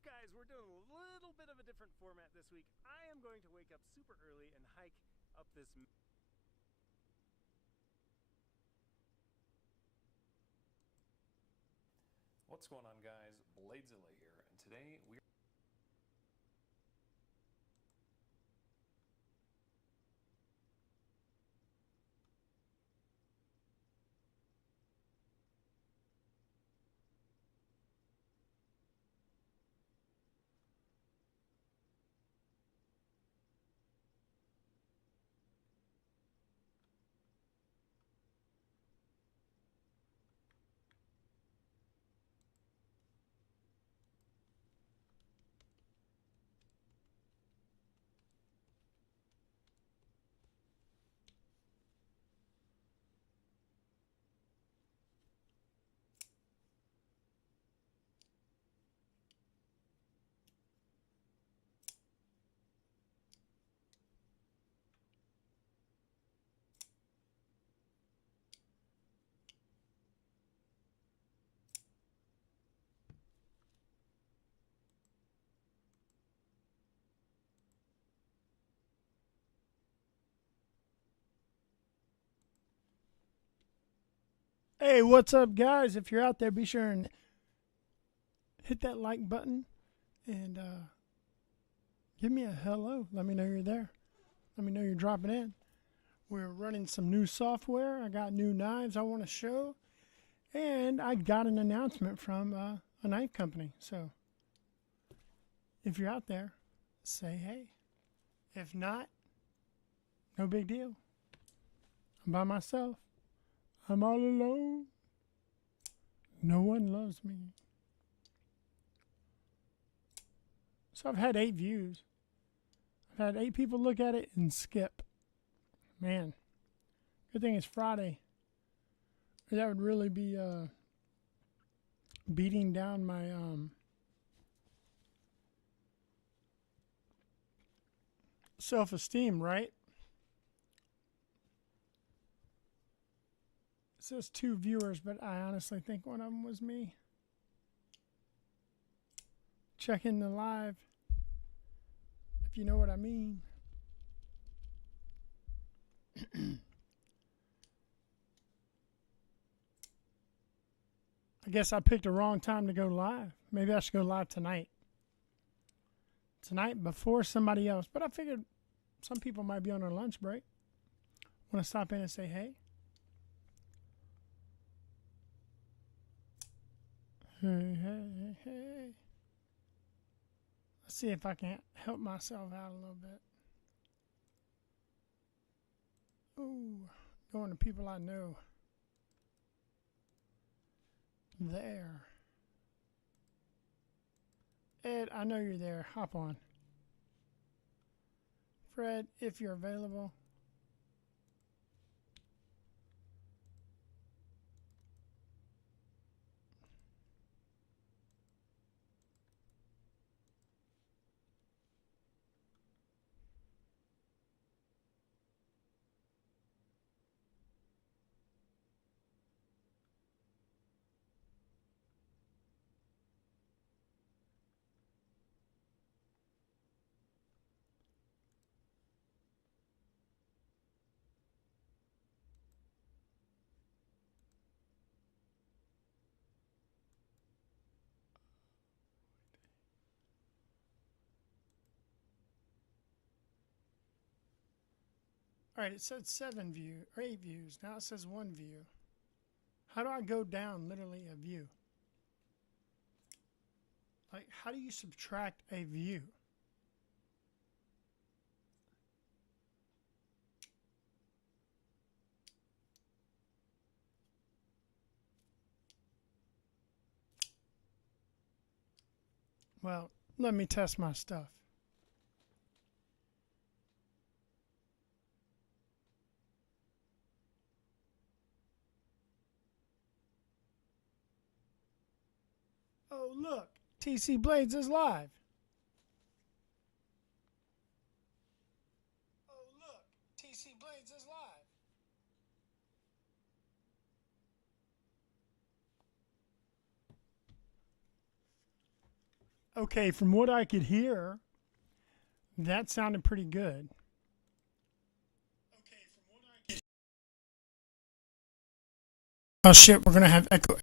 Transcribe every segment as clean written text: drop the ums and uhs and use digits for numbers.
up, guys? We're doing a little bit of a different format this week. I am going to wake up super early and hike up this. What's going on, guys? Bladezilla here, and today we Hey, what's up, guys? If you're out there, be sure and hit that like button and give me a hello. Let me know you're there. Let me know you're dropping in. We're running some new software. I got new knives I want to show. And I got an announcement from a knife company. So if you're out there, say hey. If not, no big deal. I'm by myself. I'm all alone. No one loves me. So I've had 8 views. I've had 8 people look at it and skip. Man, good thing it's Friday. That would really be beating down my self-esteem, right? It says 2 viewers, but I honestly think one of them was me. Checking the live, if you know what I mean. I guess I picked a wrong time to go live. Maybe I should go live tonight. Tonight before somebody else. But I figured some people might be on their lunch break. Want to stop in and say hey? Hey. Let's see if I can help myself out a little bit. Ooh, going to people I know. There. Ed, I know you're there. Hop on. Fred, if you're available. All right, it said 7 views or 8 views. Now it says 1 view. How do I go down literally a view? Like, how do you subtract a view? Well, let me test my stuff. Oh, look, T.C.Blades is live. Oh, look, T.C.Blades is live. Okay, from what I could hear, that sounded pretty good. Oh shit, we're gonna have echo.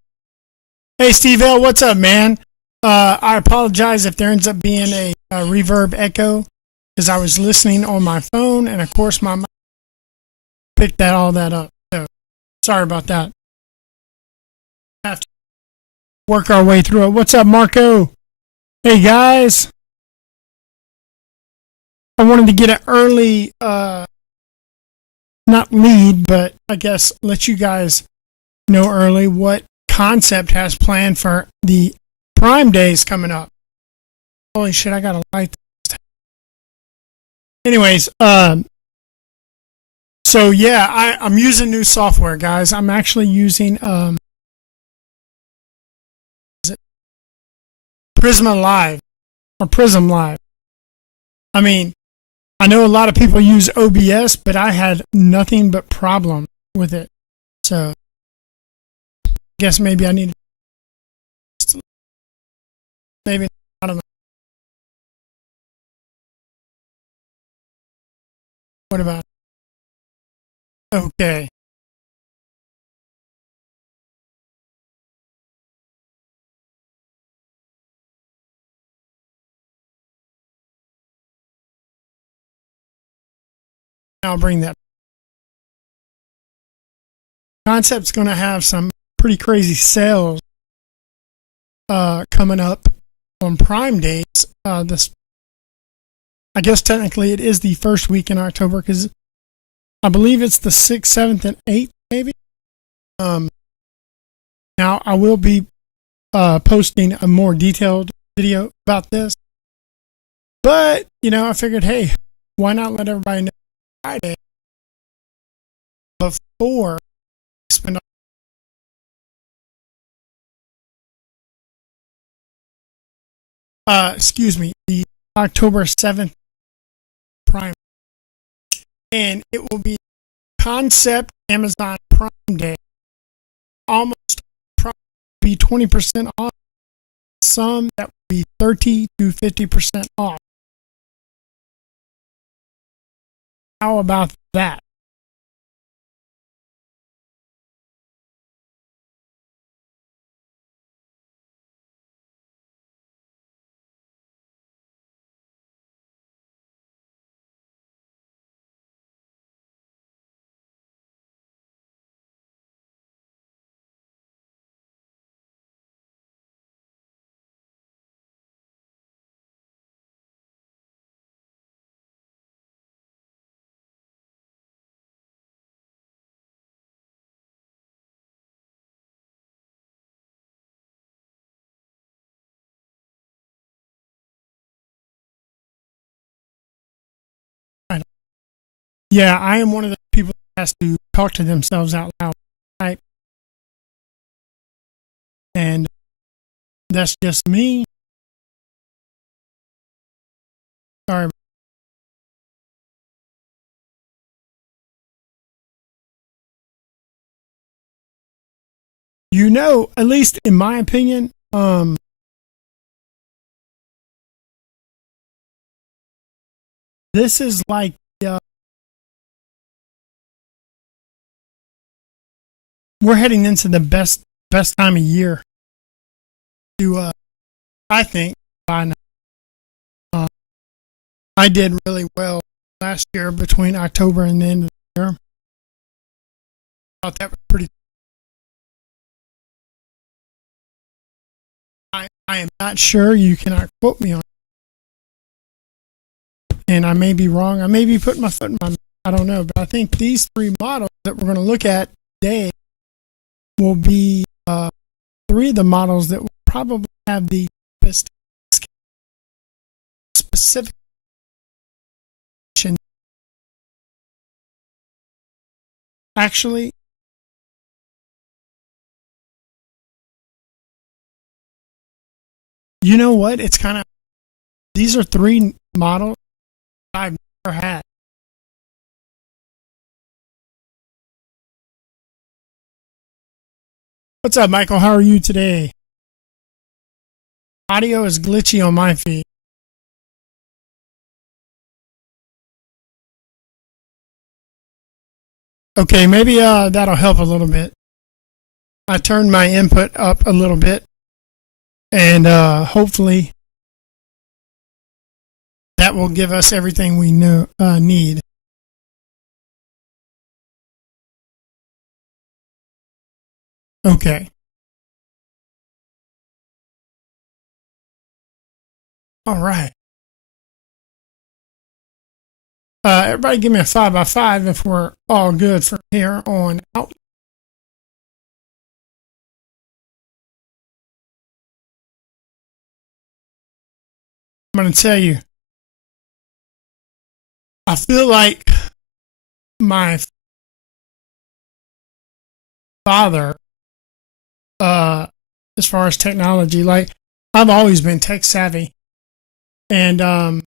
Hey Steve L, what's up, man? I apologize if there ends up being a reverb echo because I was listening on my phone, and of course my mic picked all that up. So sorry about that. Have to work our way through it. What's up, Marco? Hey guys, I wanted to get an early, not lead, but I guess let you guys know early what Concept has planned for the Prime Days coming up. Holy shit, I gotta light this. Anyways, so yeah, I'm using new software, guys. I'm actually using Prisma Live or Prism Live. I mean, I know a lot of people use OBS, but I had nothing but problem with it. So I guess maybe I need to, maybe, I don't know. What about? Okay. I'll bring that. Concept's going to have some pretty crazy sales coming up on Prime Days. This, I guess technically it is the first week in October because I believe it's the 6th, 7th, and 8th, maybe. Now I will be posting a more detailed video about this, but I figured, hey, why not let everybody know Friday before we spend. Excuse me, the October 7th Prime, and it will be Concept Amazon Prime Day. Almost be 20% off. Some that will be 30 to 50% off. How about that? Yeah, I am one of the people that has to talk to themselves out loud, right? And that's just me. Sorry. At least in my opinion, this is like we're heading into the best time of year to I think by now. I did really well last year between October and the end of the year. I thought that was pretty. I am not sure. You cannot quote me on it. And I may be wrong. I may be putting my foot in my mouth. I don't know. But I think these three models that we're going to look at today will be three of the models that will probably have the best specific. Actually, you know what? It's kind of, these are three models I've never had. What's up, Michael? How are you today? Audio is glitchy on my feed. Okay, maybe that'll help a little bit. I turned my input up a little bit, and hopefully that will give us everything we need. Okay. All right. Everybody give me a 5x5 if we're all good from here on out. I'm going to tell you, I feel like my father, as far as technology, like I've always been tech savvy, and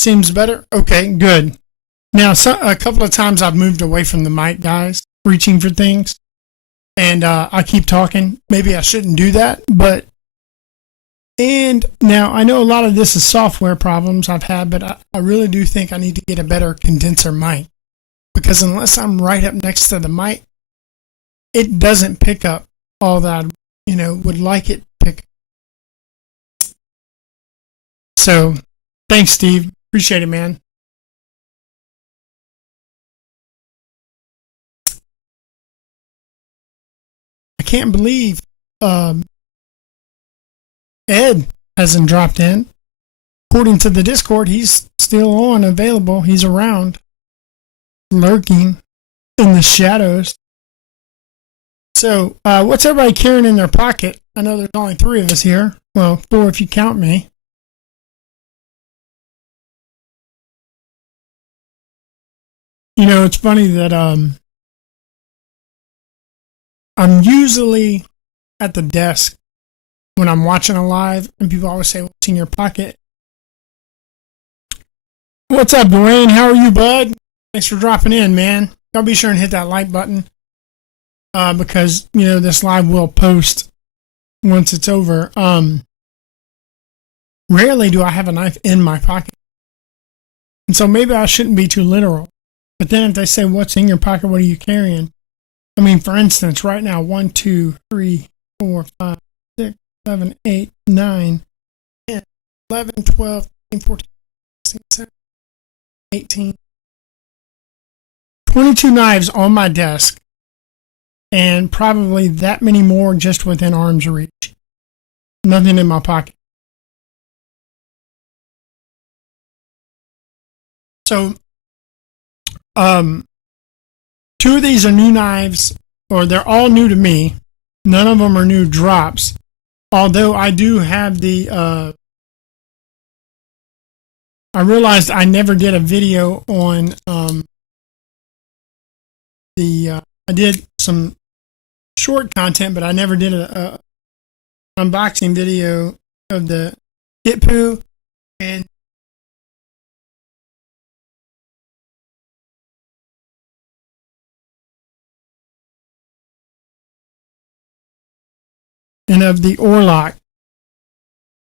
seems better. Okay, good. Now, a couple of times I've moved away from the mic, guys, reaching for things, and I keep talking. Maybe I shouldn't do that, but. And now I know a lot of this is software problems I've had, but I really do think I need to get a better condenser mic, because unless I'm right up next to the mic, it doesn't pick up all that I would like it to pick up. So thanks, Steve. Appreciate it, man. I can't believe Ed hasn't dropped in. According to the Discord, he's still on, available. He's around, lurking in the shadows. So, what's everybody carrying in their pocket? I know there's only 3 of us here. Well, 4 if you count me. It's funny that I'm usually at the desk when I'm watching a live, and people always say, "What's in your pocket?" What's up, Dwayne? How are you, bud? Thanks for dropping in, man. Y'all be sure and hit that like button, because this live will post once it's over. Rarely do I have a knife in my pocket, and so maybe I shouldn't be too literal. But then if they say, "What's in your pocket? What are you carrying?" I mean, for instance, right now, 1, 2, 3, 4, 5, 6, 7, 8, 9, 10, 11, 12, 13, 14, 16, 17, 18, 22 knives on my desk, and probably that many more just within arm's reach. Nothing in my pocket. So, 2 of these are new knives, or they're all new to me. None of them are new drops. Although I do have the, I realized I never did a video on I did some short content, but I never did a unboxing video of the Kitpoo and of the Orlock.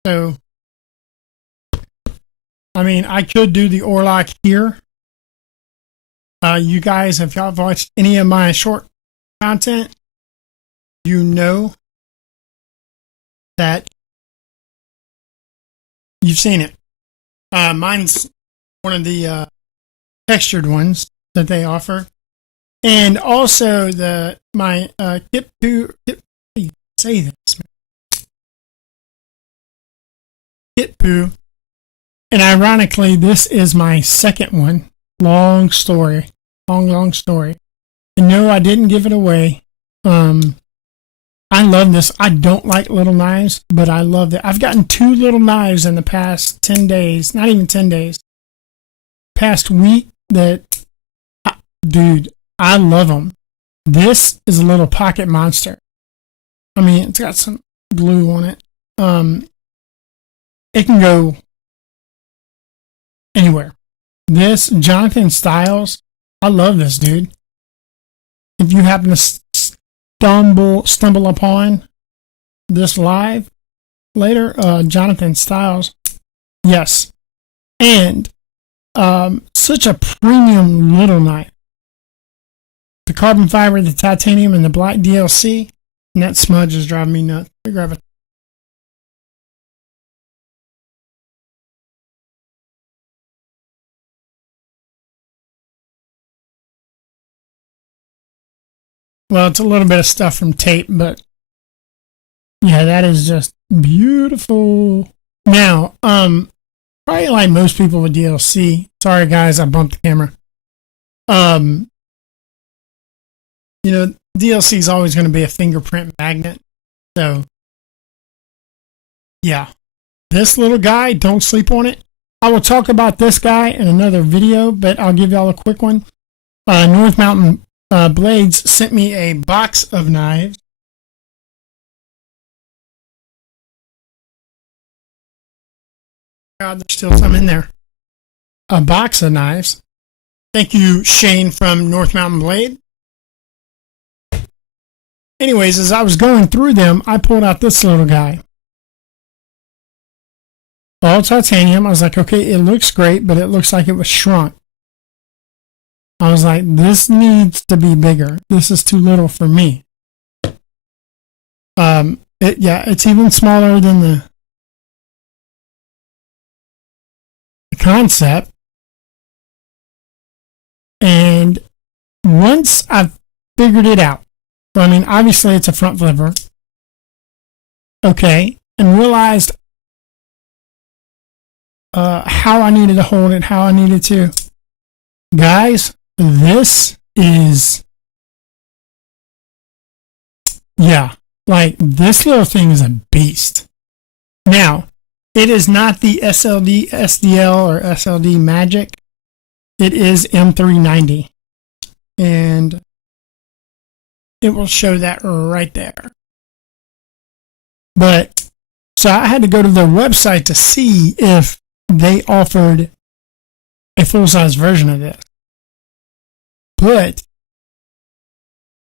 So, I mean, I could do the Orlock here. You guys, if y'all have watched any of my short content, you know that you've seen it. Mine's one of the textured ones that they offer, and also my Kitpoo. Say this, man. Kitpoo, and ironically, this is my second one. Long story. And no, I didn't give it away. I love this. I don't like little knives, but I love it. I've gotten 2 little knives in the past 10 days. Not even 10 days. Past week that, dude, I love them. This is a little pocket monster. I mean, it's got some glue on it. It can go anywhere. This Jonathan Styles, I love this, dude. If you happen to stumble upon this live later. Jonathan Styles. Yes. And such a premium little knife. The carbon fiber, the titanium, and the black DLC. And that smudge is driving me nuts. Let me grab it. Well, it's a little bit of stuff from tape, but yeah, that is just beautiful. Now, probably like most people with DLC. Sorry, guys, I bumped the camera. You know, DLC is always going to be a fingerprint magnet. So, yeah, this little guy, don't sleep on it. I will talk about this guy in another video, but I'll give y'all a quick one. North Mountain Blades sent me a box of knives. God, there's still some in there. A box of knives. Thank you, Shane from North Mountain Blade. Anyways, as I was going through them, I pulled out this little guy. All titanium. I was like, okay, it looks great, but it looks like it was shrunk. I was like, this needs to be bigger. This is too little for me. It's even smaller than the concept. And once I've figured it out, so I mean, obviously it's a front flipper. Okay, and realized how I needed to hold it, how I needed to. Guys, this is, yeah, like this little thing is a beast. Now, it is not the SLD, SDL, or SLD Magic. It is M390. And it will show that right there. But, so I had to go to their website to see if they offered a full-size version of this. But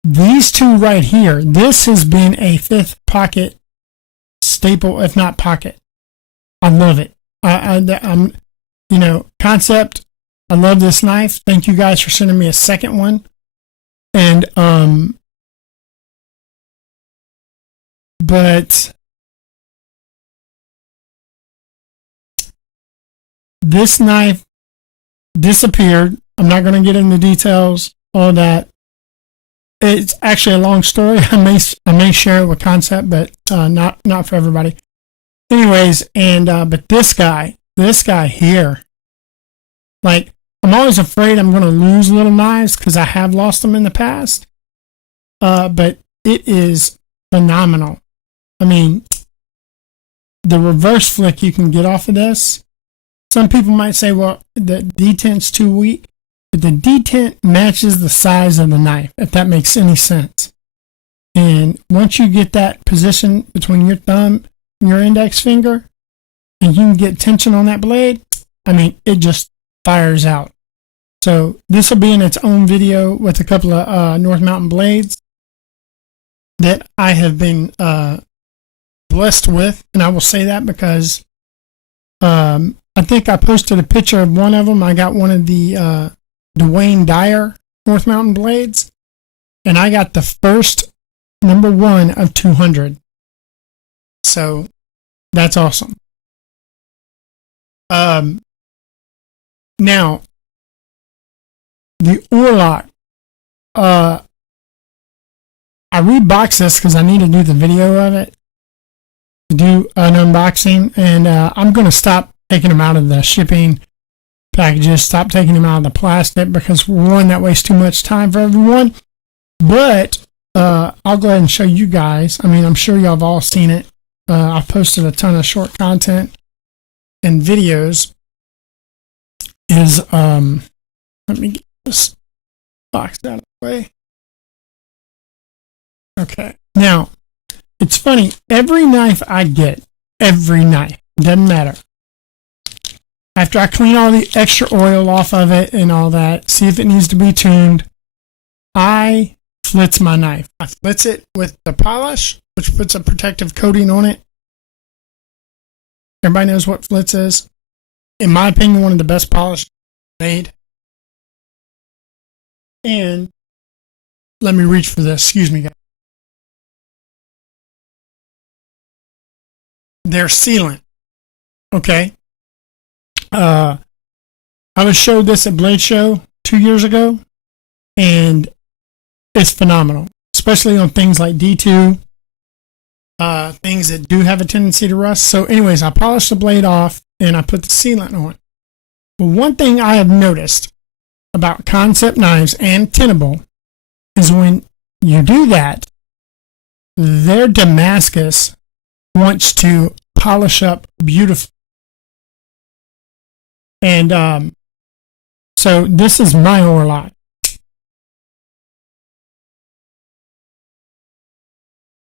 these two right here, this has been a fifth pocket staple, if not pocket. I love it. I'm, you know, concept. I love this knife. Thank you guys for sending me a second one. And but this knife disappeared. I'm not going to get into details, all that. It's actually a long story. I may share it with concept, but not for everybody. Anyways, and but this guy here, like, I'm always afraid I'm going to lose little knives because I have lost them in the past. But it is phenomenal. I mean, the reverse flick you can get off of this. Some people might say, well, the detent's too weak. But the detent matches the size of the knife, if that makes any sense. And once you get that position between your thumb and your index finger, and you can get tension on that blade, I mean, it just fires out. So this will be in its own video with a couple of North Mountain Blades that I have been blessed with. And I will say that because I think I posted a picture of one of them. I got one of the Dwayne Dyer North Mountain Blades, and I got the first #1 of 200. So that's awesome. Now, the Orlock, I reboxed this because I need to do the video of it, to do an unboxing, and I'm going to stop taking them out of the shipping packages, stop taking them out of the plastic because, one, that wastes too much time for everyone. But I'll go ahead and show you guys. I mean, I'm sure y'all have all seen it. I've posted a ton of short content and videos. Let me get this box out of the way. Okay. Now, it's funny. Every knife I get, doesn't matter. After I clean all the extra oil off of it and all that, see if it needs to be tuned, I flitz my knife. I flitz it with the polish, which puts a protective coating on it. Everybody knows what Flitz is. In my opinion, one of the best polished made. And let me reach for this. Excuse me, guys. They're sealant. Okay. I was showed this at Blade Show 2 years ago, and it's phenomenal, especially on things like D2, things that do have a tendency to rust. So anyways, I polished the blade off and I put the sealant on. But one thing I have noticed about concept knives and Tenable is when you do that, their Damascus wants to polish up beautifully. And so this is my Orlock.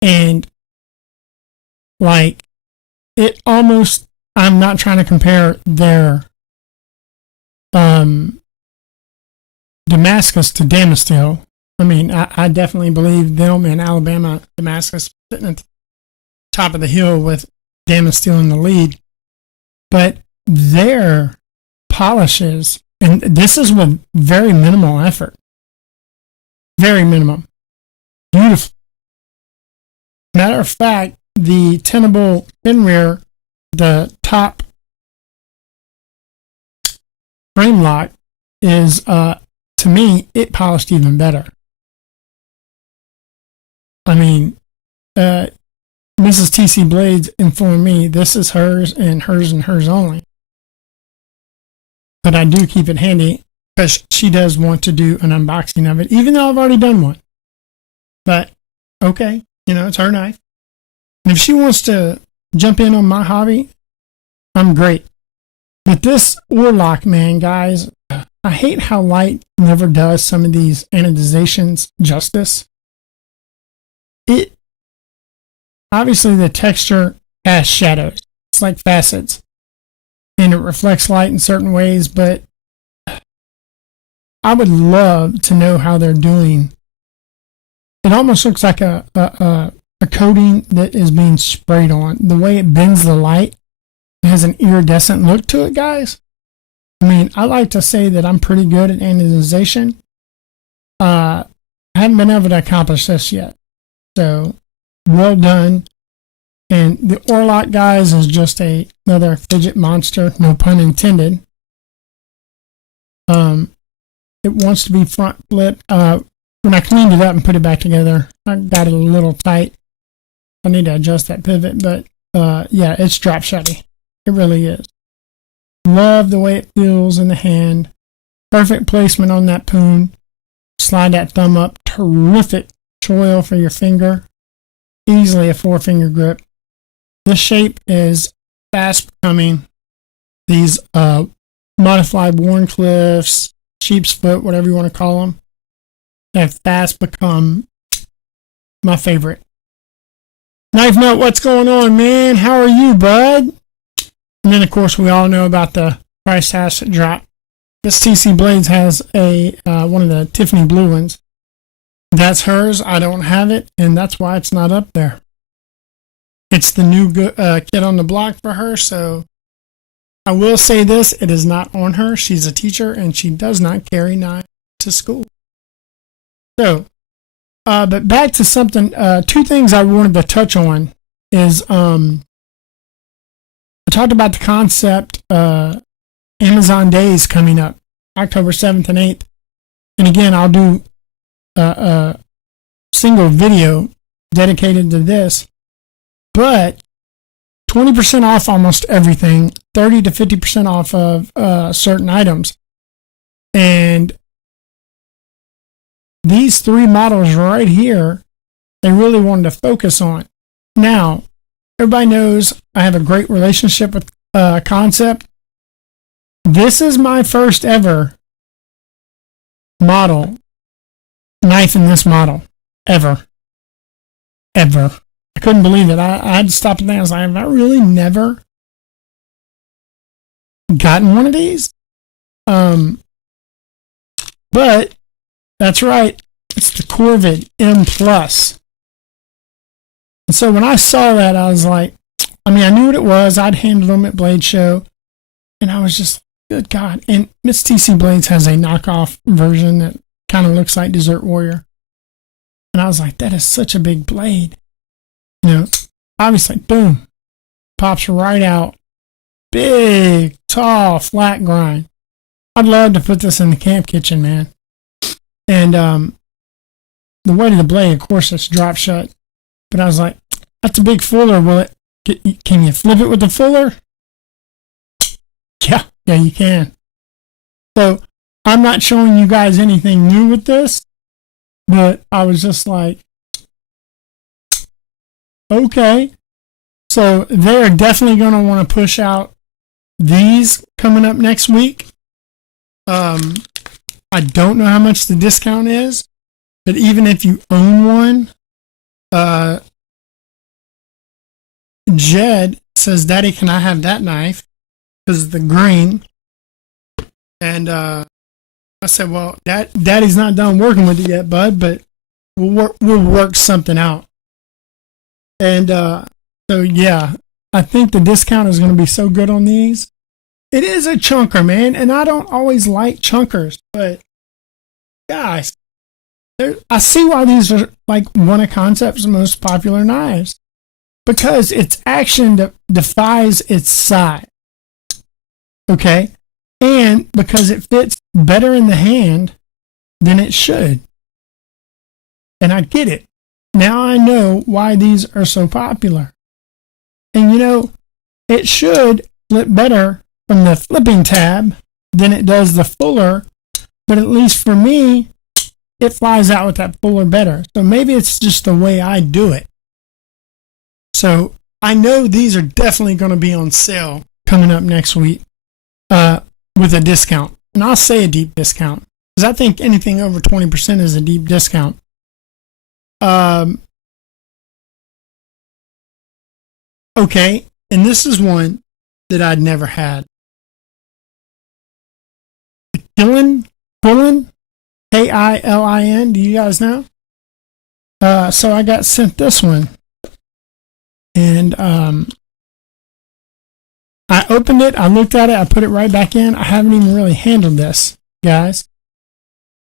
And like it almost, I'm not trying to compare their Damascus to Damasteel. I mean, I definitely believe them in Alabama, Damascus sitting at the top of the hill with Damasteel in the lead. But their polishes, and this is with very minimal effort. Very minimum. Beautiful. Matter of fact, the Tenable fin rear, the top frame lock is, to me, it polished even better. I mean, Mrs. T.C.Blades informed me this is hers and hers only. But I do keep it handy because she does want to do an unboxing of it, even though I've already done one. But, okay, you know, it's her knife. And if she wants to jump in on my hobby, I'm great. But this Orlock, man, guys, I hate how light never does some of these anodizations justice. It, obviously the texture has shadows. It's like facets. And it reflects light in certain ways, but I would love to know how they're doing. It almost looks like a coating that is being sprayed on. The way it bends the light, it has an iridescent look to it, guys. I mean, I like to say that I'm pretty good at anodization. I haven't been able to accomplish this yet. So, well done. And the Orlock, guys, is just another fidget monster, no pun intended. It wants to be front flip. When I cleaned it up and put it back together, I got it a little tight. I need to adjust that pivot, but yeah, it's drop shotty. It really is. Love the way it feels in the hand. Perfect placement on that poon. Slide that thumb up. Terrific choil for your finger. Easily a 4-finger grip. This shape is fast becoming these modified Warncliffes, sheep's foot, whatever you want to call them, have fast become my favorite. Knife Nut, what's going on, man? How are you, bud? And then, of course, we all know about the price has drop. This T.C.Blades has a one of the Tiffany blue ones. That's hers. I don't have it, and that's why it's not up there. It's the new kid on the block for her, so I will say this. It is not on her. She's a teacher, and she does not carry knives to school. So, but back to something, two things I wanted to touch on is I talked about the concept Amazon Days coming up, October 7th and 8th. And again, I'll do a single video dedicated to this. But 20% off almost everything, 30 to 50% off of certain items. And these three models right here, they really wanted to focus on. Now, everybody knows I have a great relationship with Concept. This is my first ever model, knife in this model, ever. I couldn't believe it. I had to stop and think. I was like, have I really never gotten one of these? But that's right. It's the Corvid M Plus. And so when I saw that, I was like, I mean, I knew what it was. I'd handled them at Blade Show. And I was just, good God. And Miss T.C.Blades has a knockoff version that kind of looks like Desert Warrior. And I was like, that is such a big blade. You know, obviously, boom, pops right out. Big, tall, flat grind. I'd love to put this in the camp kitchen, man. And the weight of the blade, of course, it's drop shut. But I was like, that's a big fuller. Will it? Can you flip it with the fuller? Yeah, you can. So I'm not showing you guys anything new with this, but I was just like, okay. So they're definitely going to want to push out these coming up next week. I don't know how much the discount is, but even if you own one, Jed says, Daddy, can I have that knife? Because of the green. And I said, well, Daddy's not done working with it yet, bud, but we'll work something out. And so, yeah, I think the discount is going to be so good on these. It is a chunker, man, and I don't always like chunkers, but guys, I see why these are like one of Concept's most popular knives, because its action defies its size, okay? And because it fits better in the hand than it should. And I get it. Now I know why these are so popular. And you know, it should flip better from the flipping tab than it does the fuller, but at least for me, it flies out with that fuller better. So maybe it's just the way I do it. So I know these are definitely going to be on sale coming up next week with a discount. And I'll say a deep discount, because I think anything over 20% is a deep discount. Okay, and this is one that I'd never had. Quilin, K-I-L-I-N, do you guys know? So I got sent this one. And I opened it, I looked at it, I put it right back in. I haven't even really handled this, guys.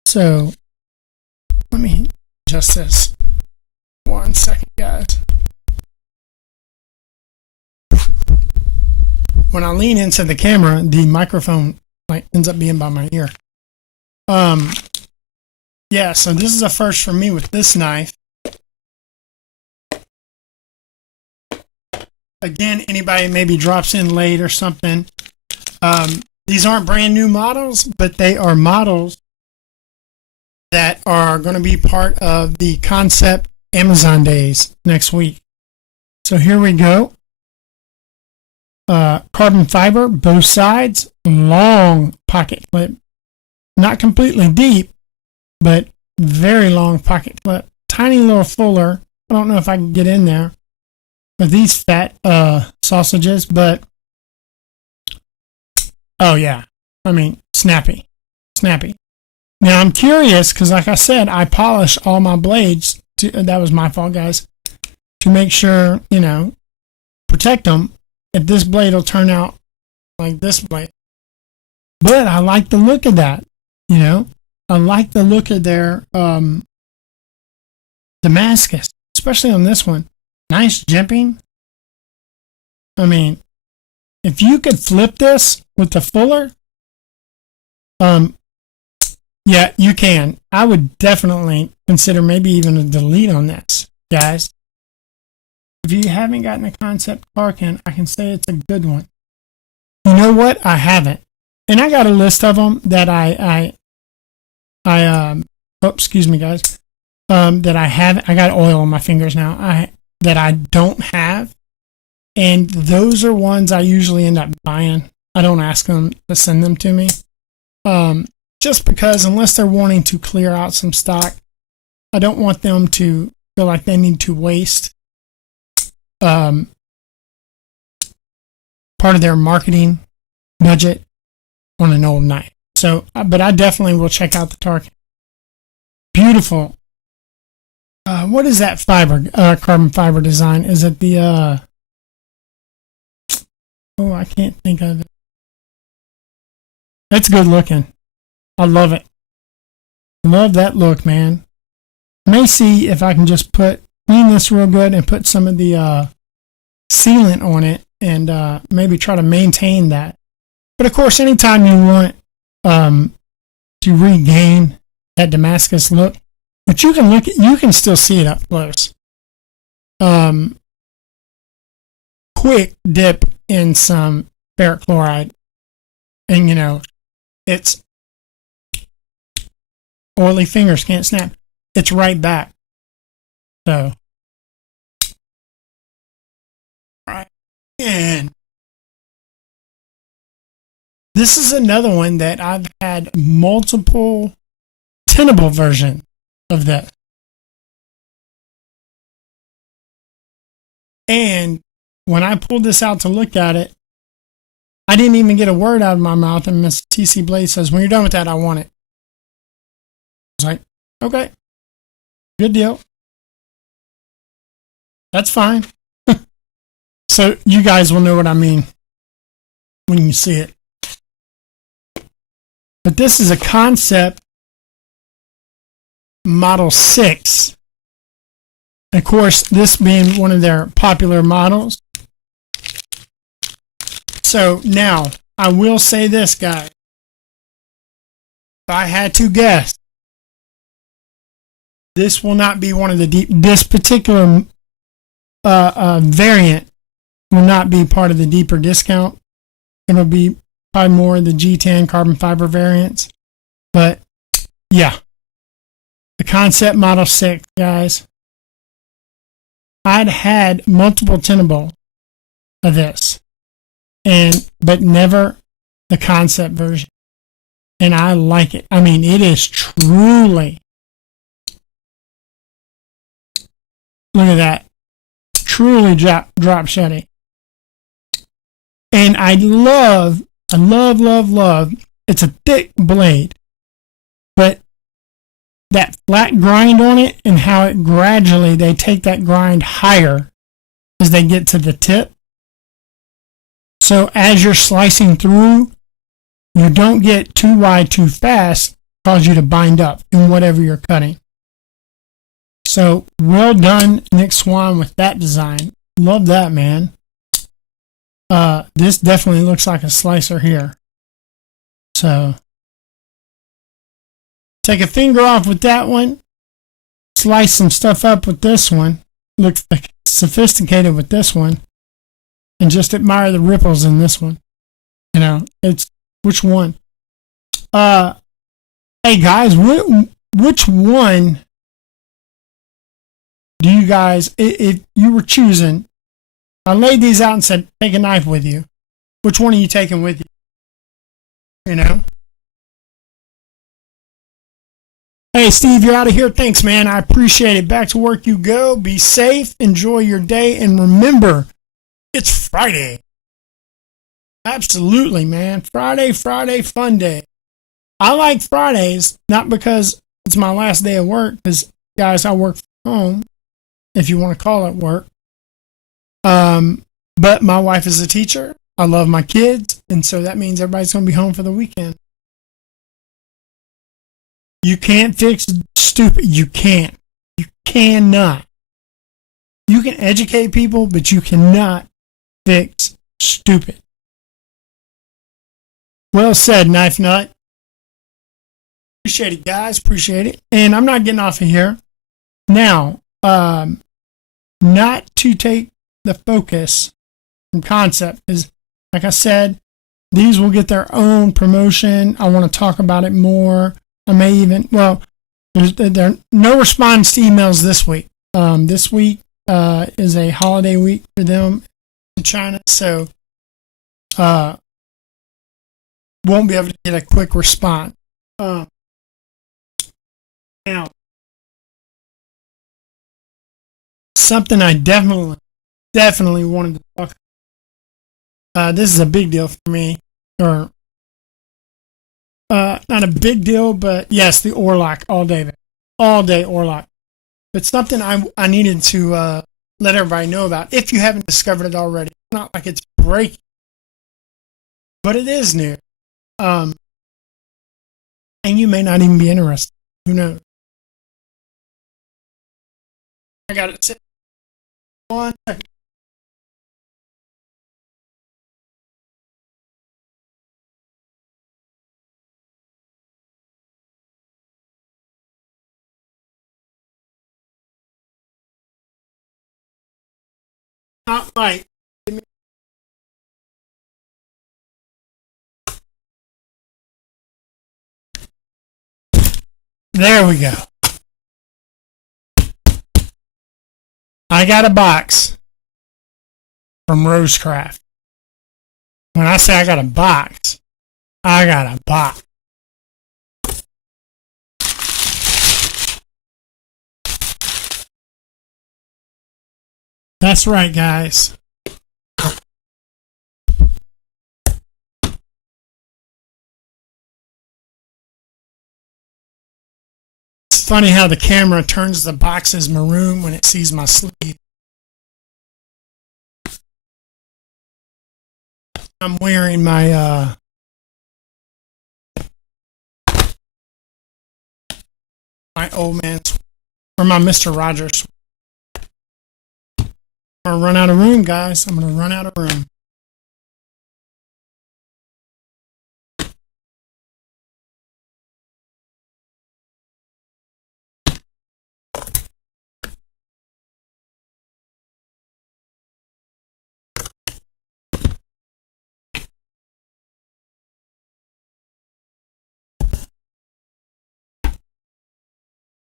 So let me adjust this. 1 second, guys. When I lean into the camera, the microphone ends up being by my ear. Yeah, so this is a first for me with this knife. Again, anybody maybe drops in late or something. These aren't brand new models, but they are models that are going to be part of the Concept Amazon Days next week. So here we go. Carbon fiber, both sides, long pocket clip. Not completely deep, but very long pocket clip. Tiny little fuller. I don't know if I can get in there with these fat sausages, but oh yeah, I mean, snappy. Now I'm curious, because like I said, I polish all my blades. That was my fault, guys. To make sure, you know, protect them. If this blade will turn out like this blade. But I like the look of that, you know. I like the look of their Damascus, especially on this one. Nice jimping. I mean, if you could flip this with the fuller, yeah, you can. I would definitely consider maybe even a delete on this, guys. If you haven't gotten a Concept Carcan, I can say it's a good one. You know what? I haven't. And I got a list of them that oh, excuse me, guys. That I haven't. I got oil on my fingers now. That I don't have. And those are ones I usually end up buying. I don't ask them to send them to me. Just because unless they're wanting to clear out some stock, I don't want them to feel like they need to waste part of their marketing budget on an old knife. So, but I definitely will check out the Tarkin. Beautiful what is that fiber, carbon fiber design? Is it the, oh, I can't think of it. That's good looking. I love it. Love that look, man. I may see if I can just clean this real good and put some of the sealant on it and maybe try to maintain that. But of course, anytime you want to regain that Damascus look, but you can still see it up close. Quick dip in some ferric chloride, and it's oily fingers can't snap. It's right back. So, right, and this is another one that I've had multiple tenable versions of that. And when I pulled this out to look at it, I didn't even get a word out of my mouth, and Miss T.C.Blades says, "When you're done with that, I want it." I was like, okay, good deal. That's fine. So you guys will know what I mean when you see it. But this is a Concept Model 6. Of course, this being one of their popular models. So now, I will say this, guys. If I had to guess, this will not be one of the this particular variant will not be part of the deeper discount. It'll be probably more of the G10 carbon fiber variants. But yeah, the Concept Model 6, guys. I'd had multiple tenable of this, but never the Concept version. And I like it. I mean, it is truly, look at that, truly drop shedding. And I love, it's a thick blade, but that flat grind on it and how it gradually, they take that grind higher as they get to the tip. So as you're slicing through, you don't get too wide too fast, cause you to bind up in whatever you're cutting. So well done, Nick Swan, with that design. Love that, man. This definitely looks like a slicer here. So take a finger off with that one. Slice some stuff up with this one. Looks sophisticated with this one. And just admire the ripples in this one. It's which one? Hey guys, which one do you guys, if you were choosing, I laid these out and said, take a knife with you. Which one are you taking with you? Hey, Steve, you're out of here. Thanks, man. I appreciate it. Back to work you go. Be safe. Enjoy your day. And remember, it's Friday. Absolutely, man. Friday, fun day. I like Fridays, not because it's my last day of work, because, guys, I work from home, if you want to call it work. But my wife is a teacher. I love my kids, and so that means everybody's going to be home for the weekend. You can't fix stupid. You can't. You cannot. You can educate people, but you cannot fix stupid. Well said, Knife Nut. Appreciate it, guys. Appreciate it. And I'm not getting off of here. Now, not to take the focus from Concept, because, like I said, these will get their own promotion. I want to talk about it more. I may even, there are no response to emails this week. This week is a holiday week for them in China, so won't be able to get a quick response. Now, something I definitely wanted to talk about. This is a big deal for me, or not a big deal, but yes, the Orlock all day Orlock. It's something I needed to let everybody know about if you haven't discovered it already. It's not like it's breaking, but it is new. And you may not even be interested. Who knows? I got it set. 1 second. Not right. There we go. I got a box from Rosecraft. When I say I got a box, I got a box. That's right, guys. It's funny how the camera turns the boxes maroon when it sees my sleeve. I'm wearing my my old man's or my Mr. Rogers. I'm gonna run out of room, guys. I'm gonna run out of room.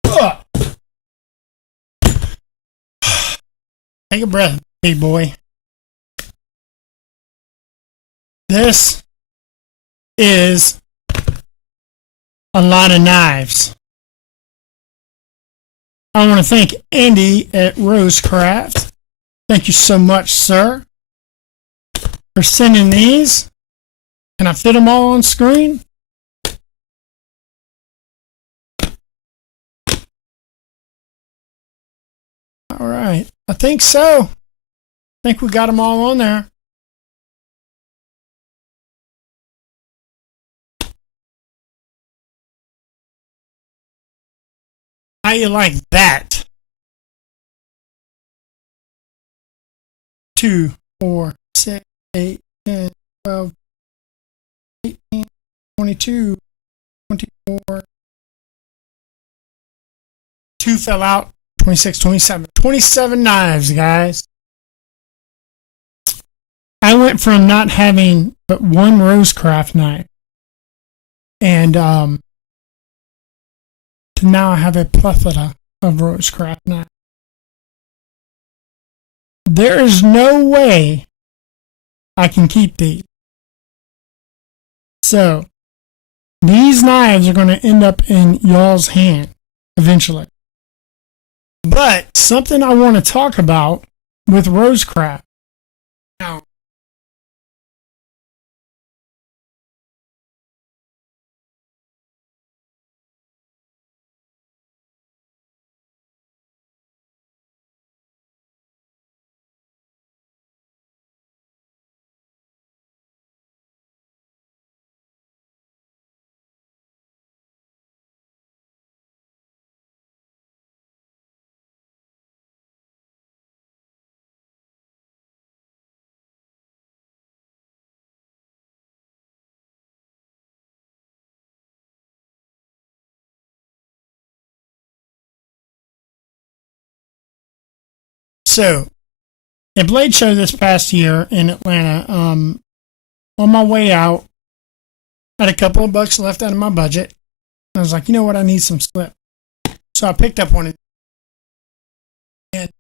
Ugh. Take a breath, big boy. This is a lot of knives. I want to thank Andy at Rosecraft. Thank you so much, sir, for sending these. Can I fit them all on screen? All right. I think so. I think we got them all on there. How you like that? 2, 4, 6, 8, 10, 12, 18, 22, 24. 2 fell out. 26, 27. 27 knives, guys. I went from not having but one Rosecraft knife and to now I have a plethora of Rosecraft knives. There is no way I can keep these. So, these knives are going to end up in y'all's hand eventually. But something I want to talk about with Rosecraft. Now, so at Blade Show this past year in Atlanta, on my way out, I had a couple of bucks left out of my budget. I was like, you know what, I need some slip. So I picked up one, and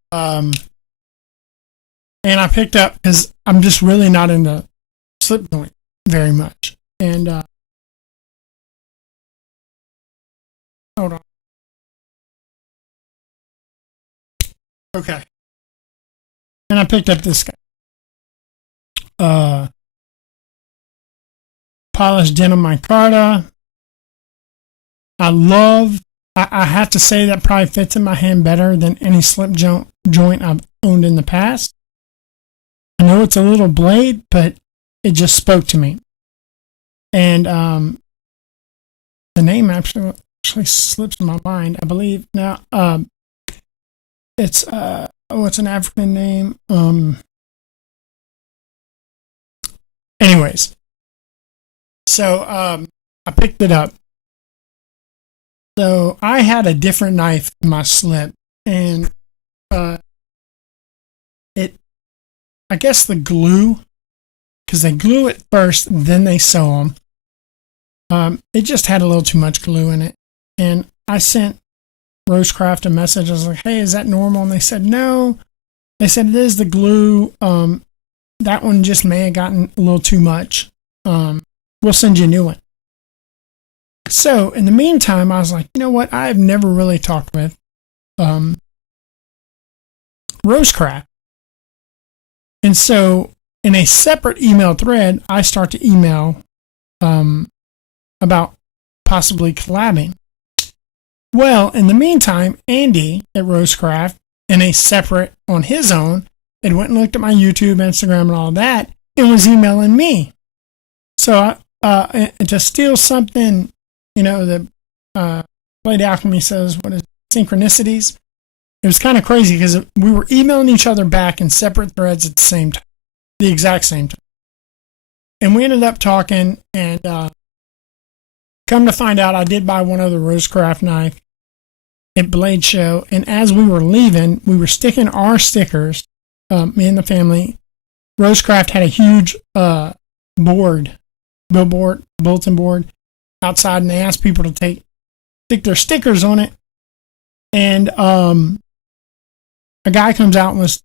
I picked up because I'm just really not into slip joint very much. And hold on, okay. And I picked up this guy, polished denim micarta. I love I have to say that probably fits in my hand better than any slip joint I've owned in the past. I know it's a little blade, but it just spoke to me. And the name actually slips my mind, I believe. Now, it's it's an African name. Anyways, so I picked it up. So I had a different knife in my slip, and I guess the glue, because they glue it first, then they sew them. It just had a little too much glue in it, and I sent Rosecraft a message. I was like, "Hey, is that normal?" And they said, "No." They said it is the glue. That one just may have gotten a little too much. We'll send you a new one. So in the meantime, I was like, you know what? I've never really talked with Rosecraft. And so in a separate email thread, I start to email about possibly collabing. Well, in the meantime, Andy at Rosecraft, in a separate on his own, had went and looked at my YouTube, Instagram, and all that, and was emailing me. So to steal something, the Blade Alchemy says, what is it, synchronicities? It was kind of crazy because we were emailing each other back in separate threads at the same time, the exact same time. And we ended up talking, and come to find out, I did buy one other Rosecraft knife at Blade Show, and as we were leaving, we were sticking our stickers, me and the family. Rosecraft had a huge bulletin board outside, and they asked people to stick their stickers on it. And a guy comes out and was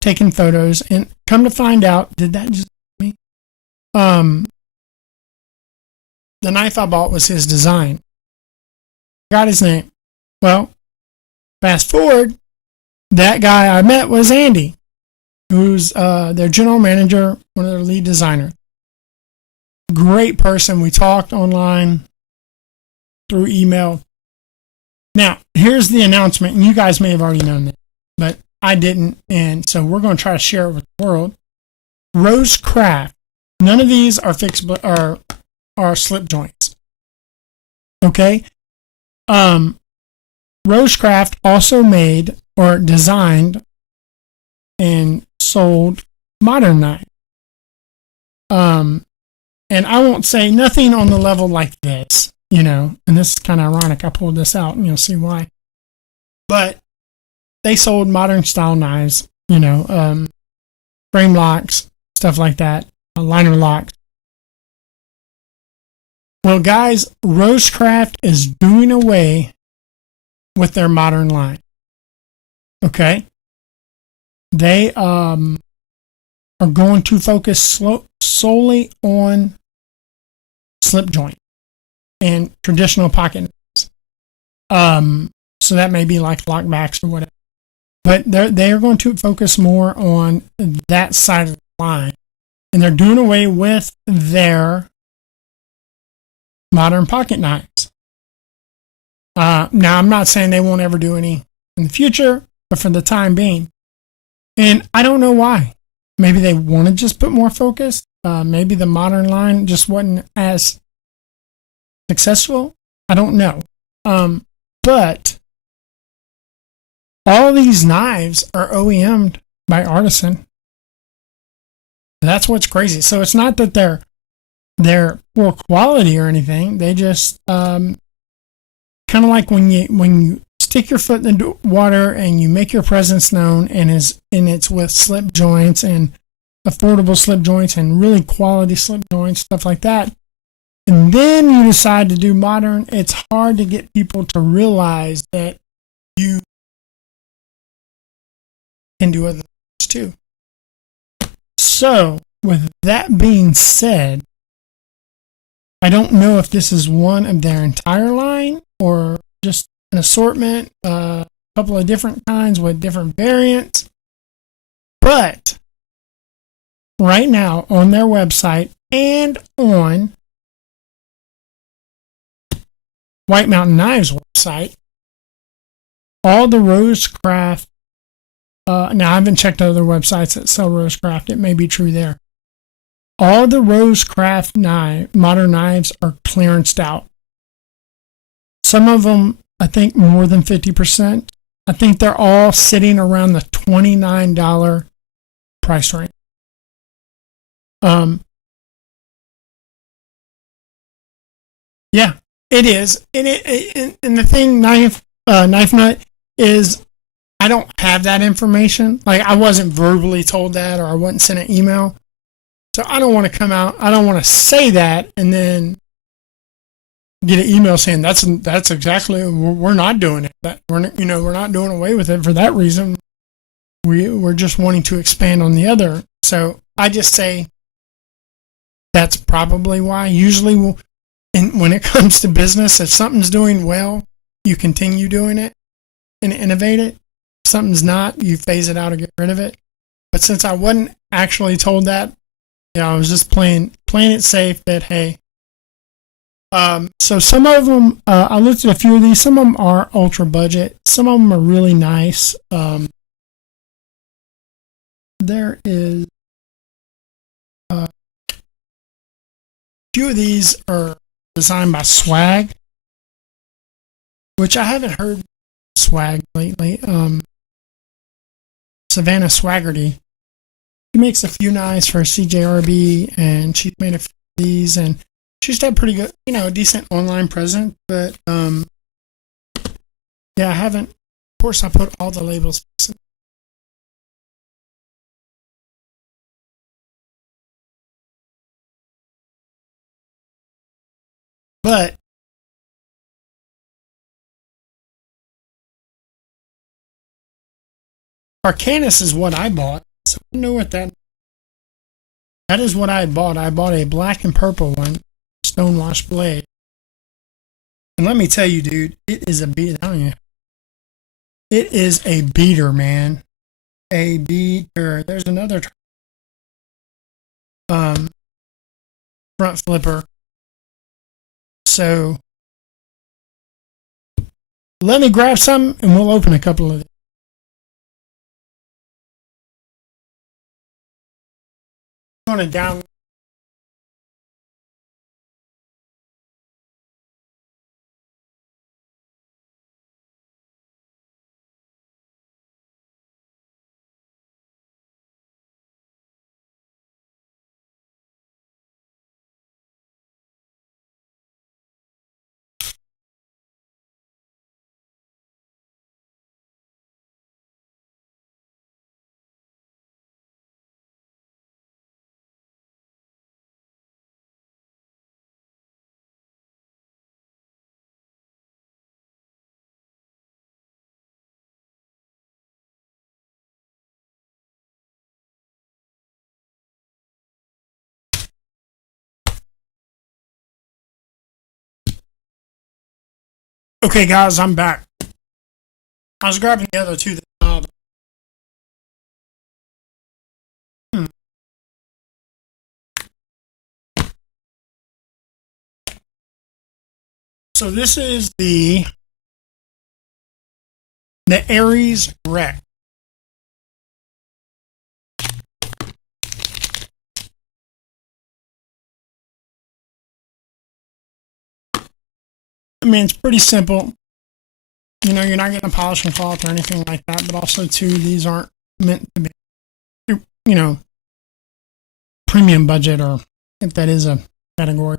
taking photos, and come to find out, did that just me? The knife I bought was his design. Got his name. Well, fast forward, that guy I met was Andy, who's their general manager, one of their lead designers. Great person. We talked online through email. Now, here's the announcement, and you guys may have already known this, but I didn't, and so we're going to try to share it with the world. Rosecraft. None of these are are slip joints. Okay? Rosecraft also made or designed and sold modern knives. And I won't say nothing on the level like this, and this is kind of ironic. I pulled this out and you'll see why. But they sold modern style knives, frame locks, stuff like that, liner locks. Well, guys, Rosecraft is doing away with their modern line. Okay? They are going to focus solely on slip joint and traditional pocket knives. So that may be like lockbacks or whatever. But they're going to focus more on that side of the line. And they're doing away with their modern pocket knives. Now, I'm not saying they won't ever do any in the future, but for the time being. And I don't know why. Maybe they want to just put more focus. Maybe the modern line just wasn't as successful. I don't know. But all these knives are OEM'd by Artisan. That's what's crazy. So it's not that they're poor quality or anything. They just kind of like when you stick your foot in the water and you make your presence known, and it's with slip joints and affordable slip joints and really quality slip joints, stuff like that. And then you decide to do modern. It's hard to get people to realize that you can do other things too. So, with that being said, I don't know if this is one of their entire line or just an assortment, a couple of different kinds with different variants. But right now on their website and on White Mountain Knives website, all the Rosecraft, now I haven't checked other websites that sell Rosecraft. It may be true there. All the Rosecraft modern knives are clearanced out. Some of them, I think, more than 50%. I think they're all sitting around the $29 price range. Yeah, it is. And the thing, Knife Nut, is I don't have that information. Like, I wasn't verbally told that, or I wasn't sent an email. So I don't want to come out. I don't want to say that and then get an email saying that's exactly, we're not doing it. We're not doing away with it for that reason. We're just wanting to expand on the other. So I just say that's probably why. Usually, when it comes to business, if something's doing well, you continue doing it and innovate it. If something's not, you phase it out or get rid of it. But since I wasn't actually told that, I was just playing it safe that, hey. So some of them, I looked at a few of these. Some of them are ultra budget. Some of them are really nice. There is a few of these are designed by Swag, which I haven't heard Swag lately. Savannah Swaggerty. She makes a few knives for CJRB, and she's made a few of these, and she used to have pretty good, decent online presence, but yeah, I haven't. Of course, I put all the labels. But Arcanus is what I bought, so I don't know what that. That is what I bought. I bought a black and purple one, stonewash blade. And let me tell you, dude, it is a beater. It is a beater, man. A beater. There's another front flipper. So let me grab some and we'll open a couple of these. I'm going to down. Okay, guys, I'm back. I was grabbing the other two. So this is the Aries Rec. I mean, it's pretty simple. You're not getting a polishing cloth or anything like that, but also, too, these aren't meant to be, premium budget, or if that is a category.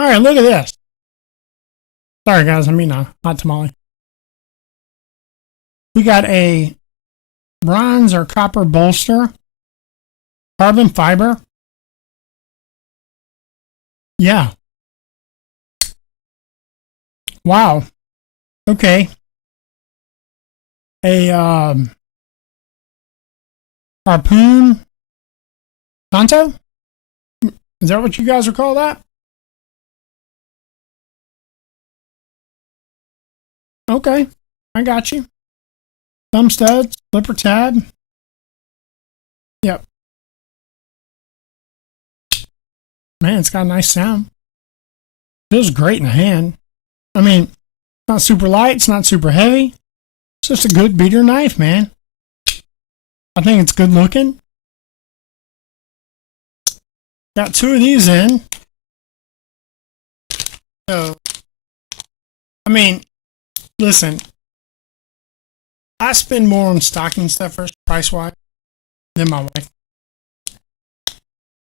All right, look at this. Sorry, guys, I mean a hot tamale. We got a bronze or copper bolster, carbon fiber. Yeah. Wow. Okay. A harpoon Tonto? Is that what you guys would call that? Okay, I got you. Thumb studs, flipper tab. Yep. Man, it's got a nice sound. Feels great in the hand. I mean, not super light, it's not super heavy. It's just a good beater knife, man. I think it's good looking. Got 2 of these in. So, I mean, listen, I spend more on stocking stuffers, price-wise, than my wife.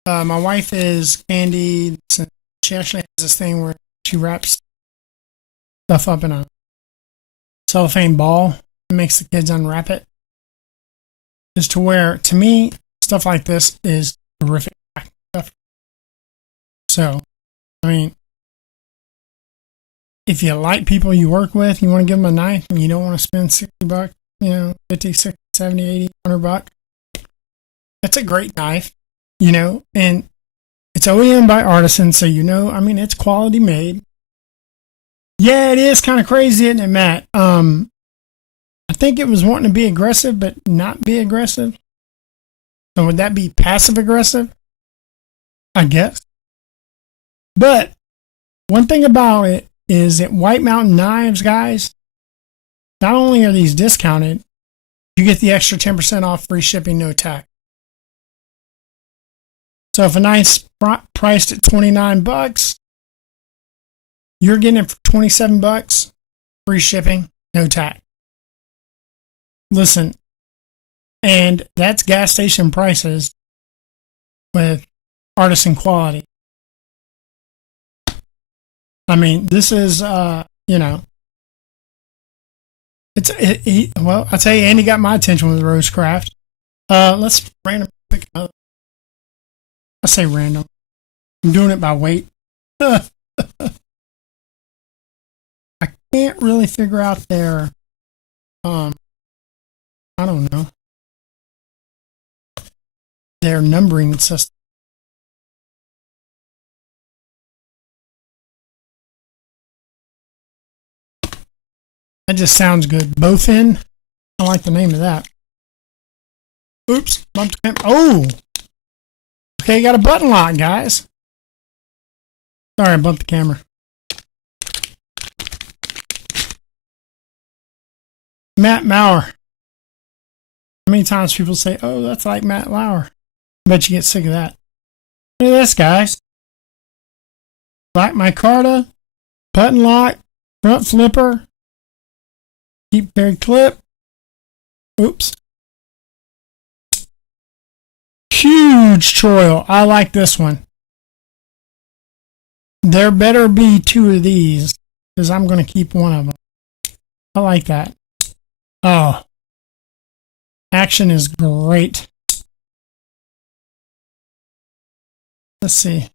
My wife is Candy. She actually has this thing where she wraps stuff up in a cellophane ball and makes the kids unwrap it. Just to where, to me, stuff like this is terrific stuff. So, I mean, if you like people you work with, you want to give them a knife and you don't want to spend $60, 50, 60, 70, 80, $100, that's a great knife, and it's OEM by Artisan, so I mean, it's quality made. Yeah, it is kind of crazy, isn't it, Matt? I think it was wanting to be aggressive, but not be aggressive. So would that be passive aggressive? I guess. But one thing about it is that White Mountain Knives, guys, not only are these discounted, you get the extra 10% off, free shipping, no tax. So if a knife's priced at $29, you're getting it for $27, free shipping, no tax. Listen, and that's gas station prices with Artisan quality. I mean, this is, well, I tell you, Andy got my attention with Rosecraft. Let's random pick another. I say random. I'm doing it by weight. I can't really figure out their, I don't know, their numbering system. That just sounds good. Bowfin. I like the name of that. Oops. Bumped him. Oh! Okay, got a button lock, guys. Sorry, I bumped the camera. Matt Maurer. How many times people say, oh, that's like Matt Lauer? I bet you get sick of that. Look at this, guys. Black micarta, button lock, front flipper, keep carry clip. Oops. Huge choil. I like this one. There better be 2 of these because I'm going to keep one of them. I like that. Oh. Action is great. Let's see.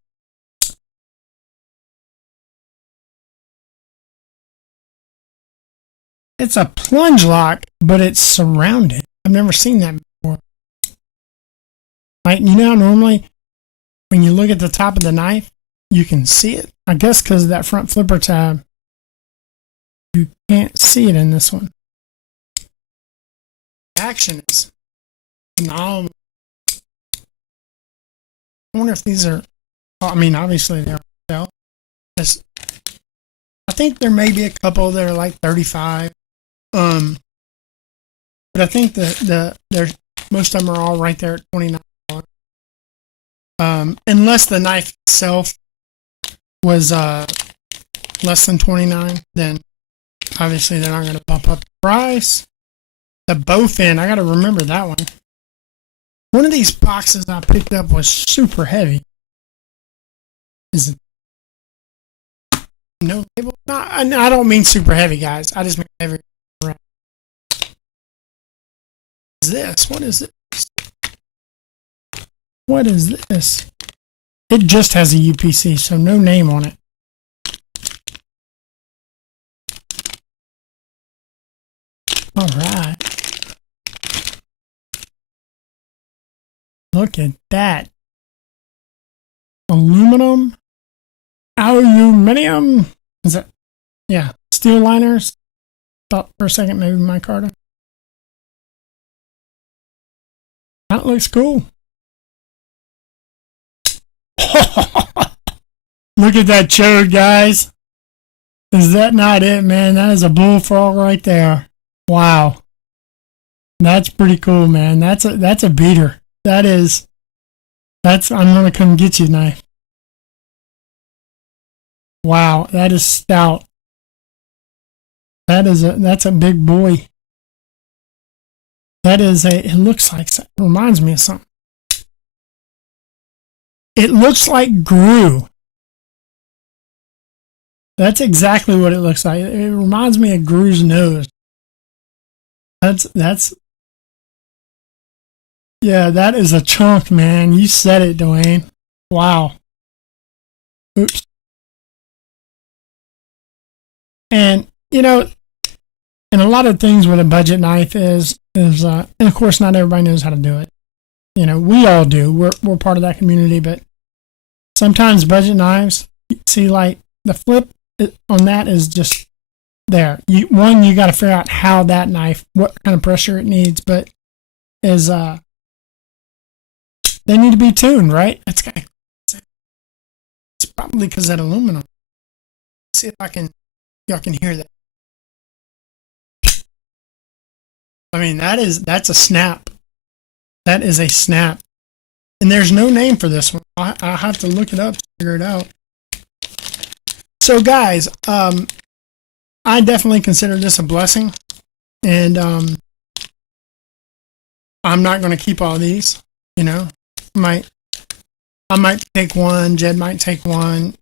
It's a plunge lock, but it's surrounded. I've never seen that before. Like, normally when you look at the top of the knife, you can see it. I guess because of that front flipper tab, you can't see it in this one. Action is phenomenal. I wonder if these are, I mean, obviously they are. I think there may be a couple that are like 35. But I think they're most of them are all right there at $29. Unless the knife itself was less than $29, then obviously they're not going to bump up the price. The bowfin, I got to remember that one. One of these boxes I picked up was super heavy. Is it no label? No, I don't mean super heavy, guys. I just mean heavy. What is this? What is this? What is this? It just has a UPC, so no name on it. All right. Look at that. Aluminum. Is that? Yeah. Steel liners. Thought for a second maybe micarta. That looks cool. Look at that chode, guys. Is that not it, man? That is a bullfrog right there. Wow. That's pretty cool, man. That's a beater. That's I'm gonna come get you knife. Wow, that is stout. That's a big boy. It looks like, it reminds me of something. It looks like Gru. That's exactly what it looks like. It reminds me of Gru's nose. Yeah, that is a chunk, man. You said it, Dwayne. Wow. Oops. And, and a lot of things with a budget knife and of course, not everybody knows how to do it. We all do. We're part of that community, but sometimes budget knives, see, like the flip on that is just there. You got to figure out how that knife, what kind of pressure it needs, but they need to be tuned, right? It's probably because that aluminum. Let's see if y'all can hear that. I mean, that's a snap. That is a snap. And there's no name for this one. I'll have to look it up to figure it out. So guys, I definitely consider this a blessing. And I'm not going to keep all these, I might take one, Jed might take one,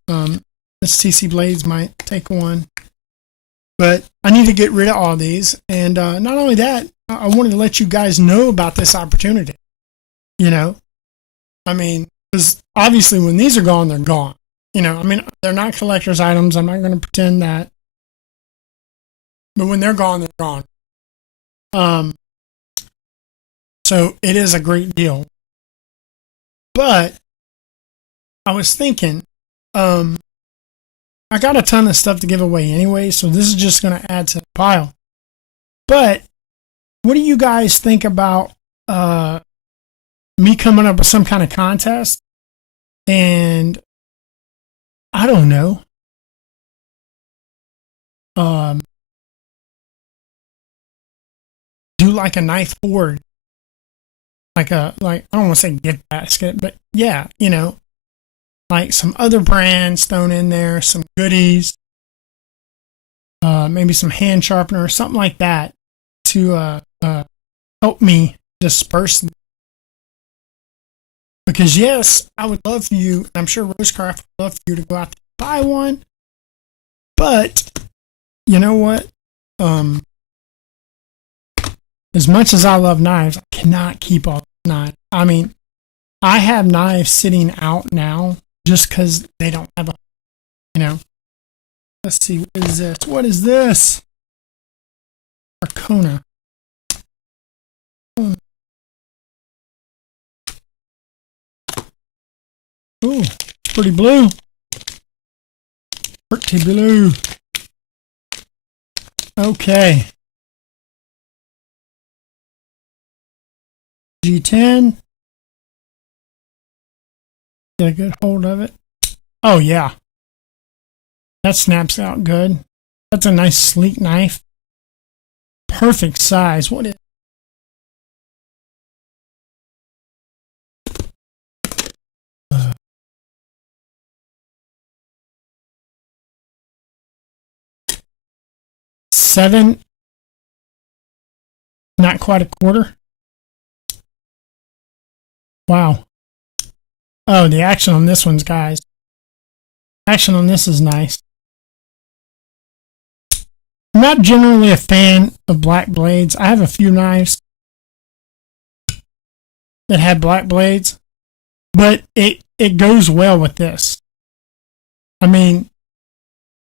this T.C.Blades might take one. But I need to get rid of all these. And not only that, I wanted to let you guys know about this opportunity. I mean, because obviously when these are gone, they're gone. I mean, they're not collector's items. I'm not going to pretend that. But when they're gone, they're gone. So it is a great deal. But I was thinking, I got a ton of stuff to give away anyway, so this is just going to add to the pile. But what do you guys think about me coming up with some kind of contest? And I don't know. Do like a knife board. Like I don't want to say gift basket, but yeah, like some other brands thrown in there, some goodies, maybe some hand sharpener or something like that to help me disperse them. Because yes, I would love for you, I'm sure Rosecraft would love for you to go out and buy one, but you know what? As much as I love knives, I cannot keep all the knives. I mean, I have knives sitting out now just because they don't have a, Let's see, what is this? What is this? Arcona. Ooh, pretty blue. Pretty blue. Okay. G10. Get a good hold of it. Oh, yeah. That snaps out good. That's a nice, sleek knife. Perfect size. What is... $7, not quite a quarter. Wow. Oh, the action on this one's, guys. Action on this is nice. I'm not generally a fan of black blades. I have a few knives that have black blades, but it goes well with this. I mean,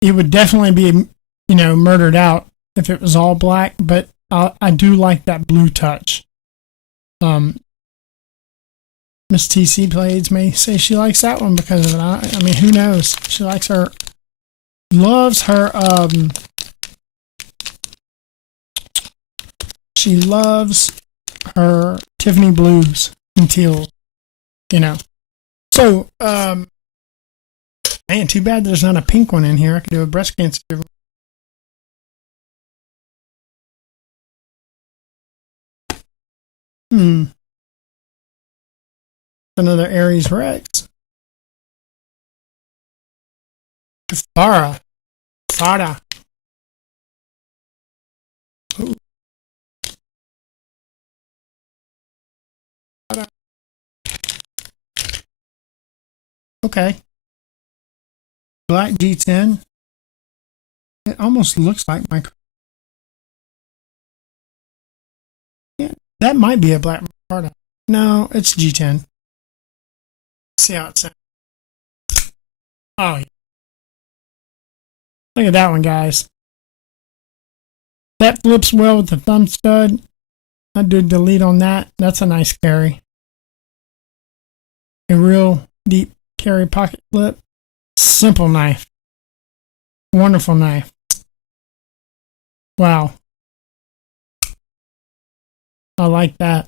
it would definitely be, murdered out if it was all black, but I do like that blue touch. Miss T.C.Blades may say she likes that one because of it. I mean, who knows? She loves her, she loves her Tiffany blues and teals, So, man, Man, too bad there's not a pink one in here. I could do a breast cancer. Another Aries Rex. Farah. Ooh. Okay. Black G10. It almost looks like my. Yeah, that might be a black Farah. No, it's G10. See how it sounds. Oh, yeah. Look at that one, guys. That flips well with the thumb stud. I do delete on that. That's a nice carry. A real deep carry pocket clip. Simple knife. Wonderful knife. Wow. I like that.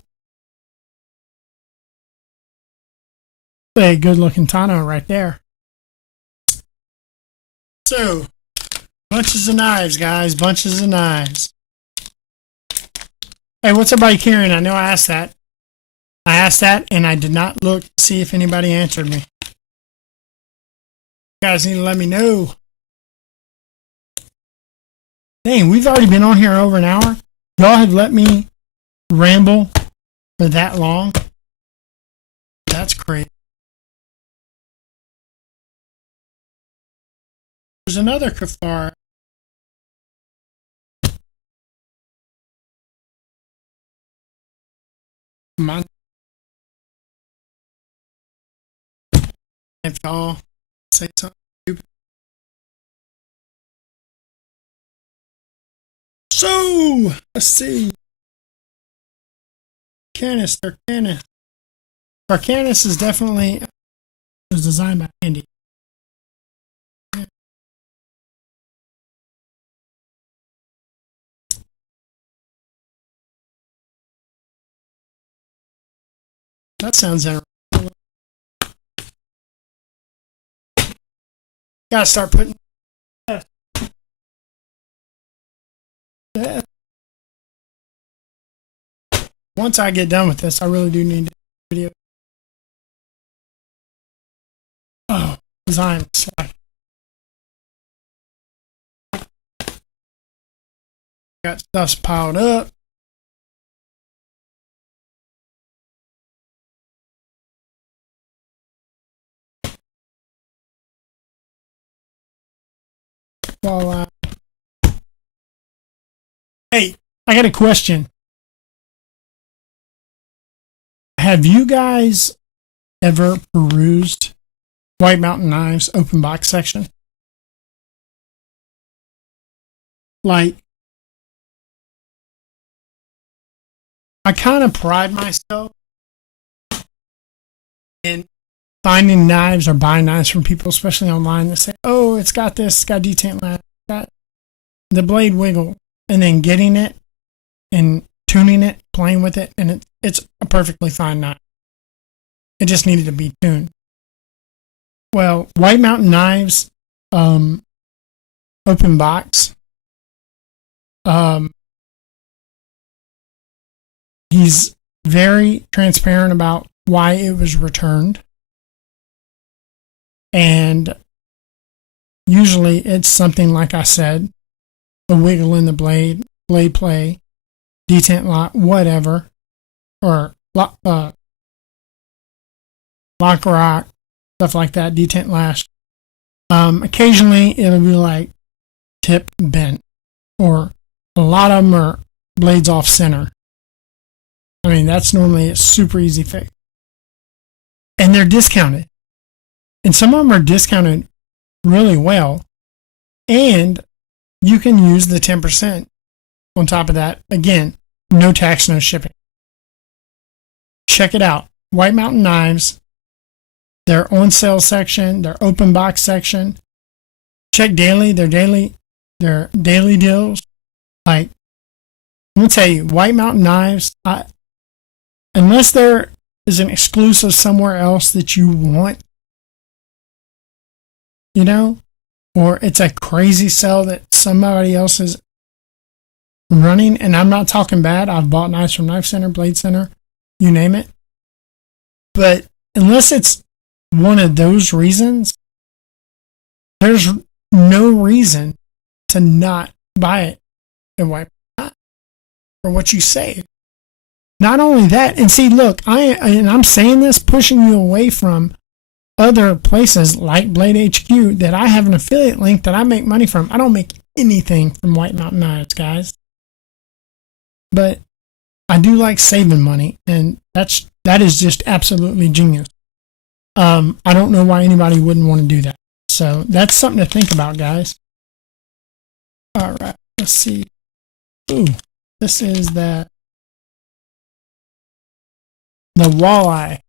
A good looking Tano right there. So, bunches of knives, guys. Bunches of knives. Hey, what's everybody carrying? I know I asked that. I asked that, and I did not look to see if anybody answered me. You guys need to let me know. Dang, we've already been on here over an hour. Y'all have let me ramble for that long. That's crazy. There's another kafar. Come on. If y'all say something stupid. So, let's see. Arcanus. Arcanus is definitely was designed by Andy. That sounds interesting. Gotta start putting. Yeah. Once I get done with this, I really do need a video. Oh, design. Got stuff piled up. Well, hey, I got a question. Have you guys ever perused White Mountain Knives open box section? Like, I kind of pride myself in finding knives or buying knives from people, especially online, that say, oh, it's got this, it's got detent last, it's got the blade wiggle, and then getting it and tuning it, playing with it, and it's a perfectly fine knife. It just needed to be tuned. Well, White Mountain Knives, open box, he's very transparent about why it was returned. And usually it's something like I said, a wiggle in the blade play, detent lock, whatever, or lock rock, stuff like that, detent lash. Occasionally it'll be like tip bent, or a lot of them are blades off center. I mean, that's normally a super easy fix. And they're discounted. And some of them are discounted really well. And you can use the 10% on top of that. Again, no tax, no shipping. Check it out. White Mountain Knives, their on sale section, their open box section. Check daily, their daily deals. Like, I'm going to tell you, White Mountain Knives, unless there is an exclusive somewhere else that you want, you know, or it's a crazy sell that somebody else is running. And I'm not talking bad. I've bought knives from Knife Center, Blade Center, you name it. But unless it's one of those reasons, there's no reason to not buy it and wipe it for what you save. Not only that, and see, look, I'm saying this, pushing you away from other places like Blade HQ that I have an affiliate link that I make money from. I don't make anything from White Mountain Knives, guys. But I do like saving money, and that is just absolutely genius. I don't know why anybody wouldn't want to do that. So that's something to think about, guys. All right, let's see. Ooh, this is the walleye.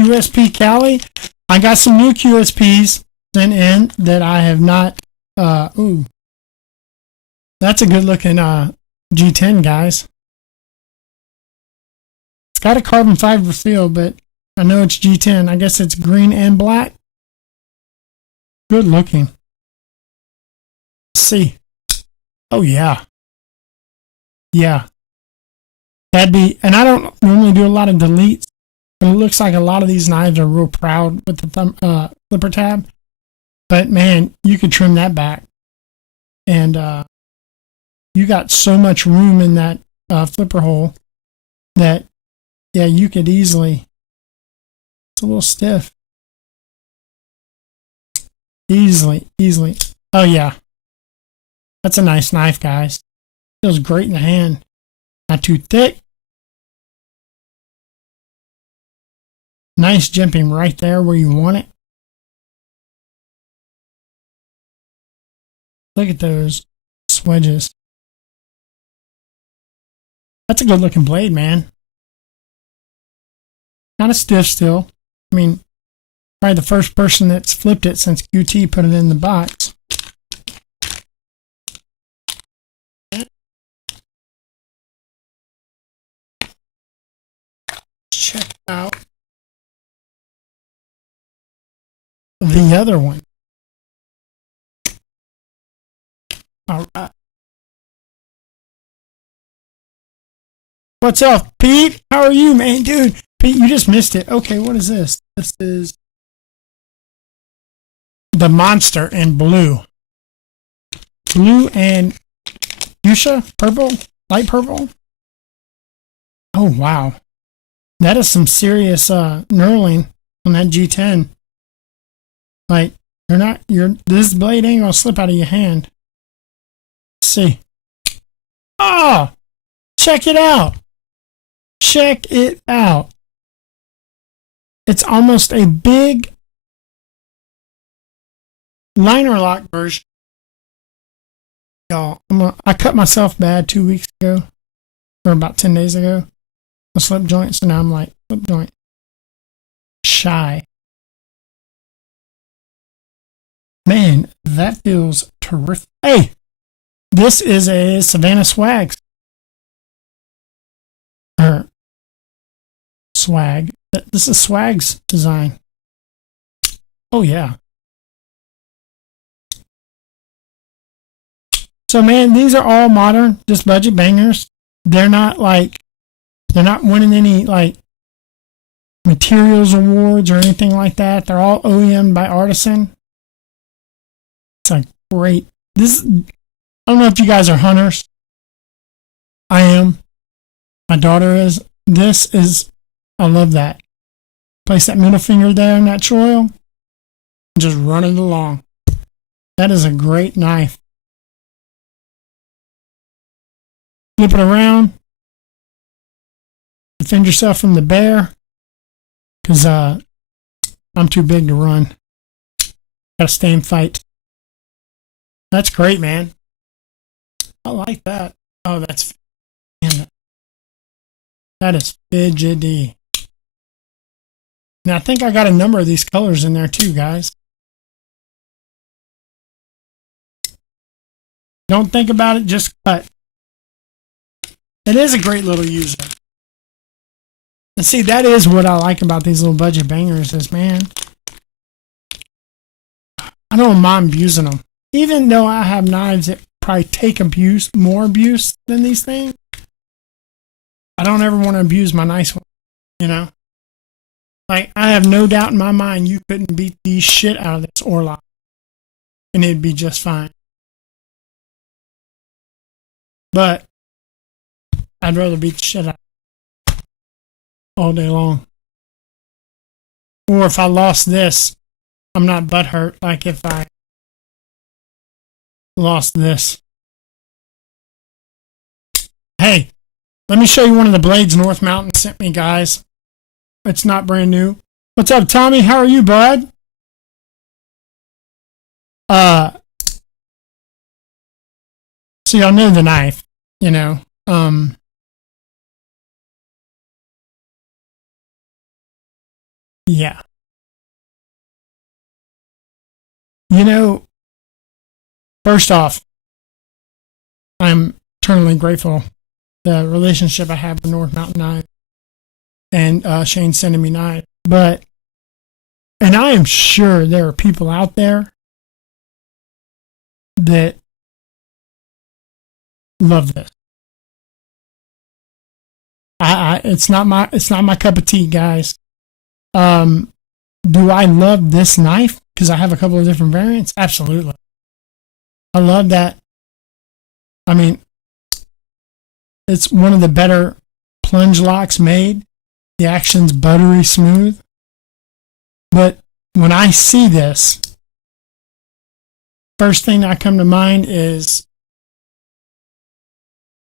QSP Cali. I got some new QSPs sent in that I have not. Ooh, that's a good looking G10, guys. It's got a carbon fiber feel, but I know it's G10. I guess it's green and black. Good looking. Let's see. Oh yeah. Yeah. That'd be, and I don't normally do a lot of deletes, but it looks like a lot of these knives are real proud with the flipper tab. But man, you could trim that back. And you got so much room in that flipper hole that, yeah, you could easily, it's a little stiff. Easily. Oh yeah. That's a nice knife, guys. Feels great in the hand. Not too thick. Nice jimping right there where you want it. Look at those swedges. That's a good looking blade, man. Kind of stiff still. I mean, probably the first person that's flipped it since QT put it in the box. Check out the other one. All right. What's up, Pete? How are you, man? Dude, Pete, you just missed it. Okay, what is this? This is the Monster in blue. Blue and fuchsia? Purple? Light purple? Oh, wow. That is some serious knurling on that G10. Like, this blade ain't gonna slip out of your hand. Let's see. Oh! Check it out! Check it out. It's almost a big liner lock version. Y'all, I cut myself bad 2 weeks ago, or about 10 days ago. A slip joint, so now I'm like, slip joint. Shy. Man, that feels terrific. Hey, this is a Savannah Swags. Or Swag. This is Swag's design. Oh, yeah. So, man, these are all modern, just budget bangers. They're not winning any, like, materials awards or anything like that. They're all OEM by Artisan. It's a great, I don't know if you guys are hunters. I am. My daughter is. I love that. Place that middle finger there in that choil. Just run it along. That is a great knife. Flip it around. Defend yourself from the bear. Because I'm too big to run. Gotta stay and fight. That's great, man. I like that. Oh, that's... Man, that is fidgety. Now, I think I got a number of these colors in there too, guys. Don't think about it, just cut. It is a great little user. And see, that is what I like about these little budget bangers is, man, I don't mind abusing them. Even though I have knives that probably take more abuse than these things, I don't ever want to abuse my nice one, you know? Like, I have no doubt in my mind you couldn't beat the shit out of this Orlock, and it'd be just fine. But I'd rather beat the shit out of it all day long. Or if I lost this, I'm not butthurt like if I lost this. Hey, let me show you one of the blades North Mountain sent me, guys. It's not brand new. What's up, Tommy? How are you, bud? So y'all know the knife, you know. Yeah. You know, first off, I'm eternally grateful the relationship I have with North Mountain Knife and Shane sending me knives. But, and I am sure there are people out there that love this. It's not my cup of tea, guys. Do I love this knife because I have a couple of different variants? Absolutely. I love that. I mean, it's one of the better plunge locks made. The action's buttery smooth. But when I see this, first thing that come to mind is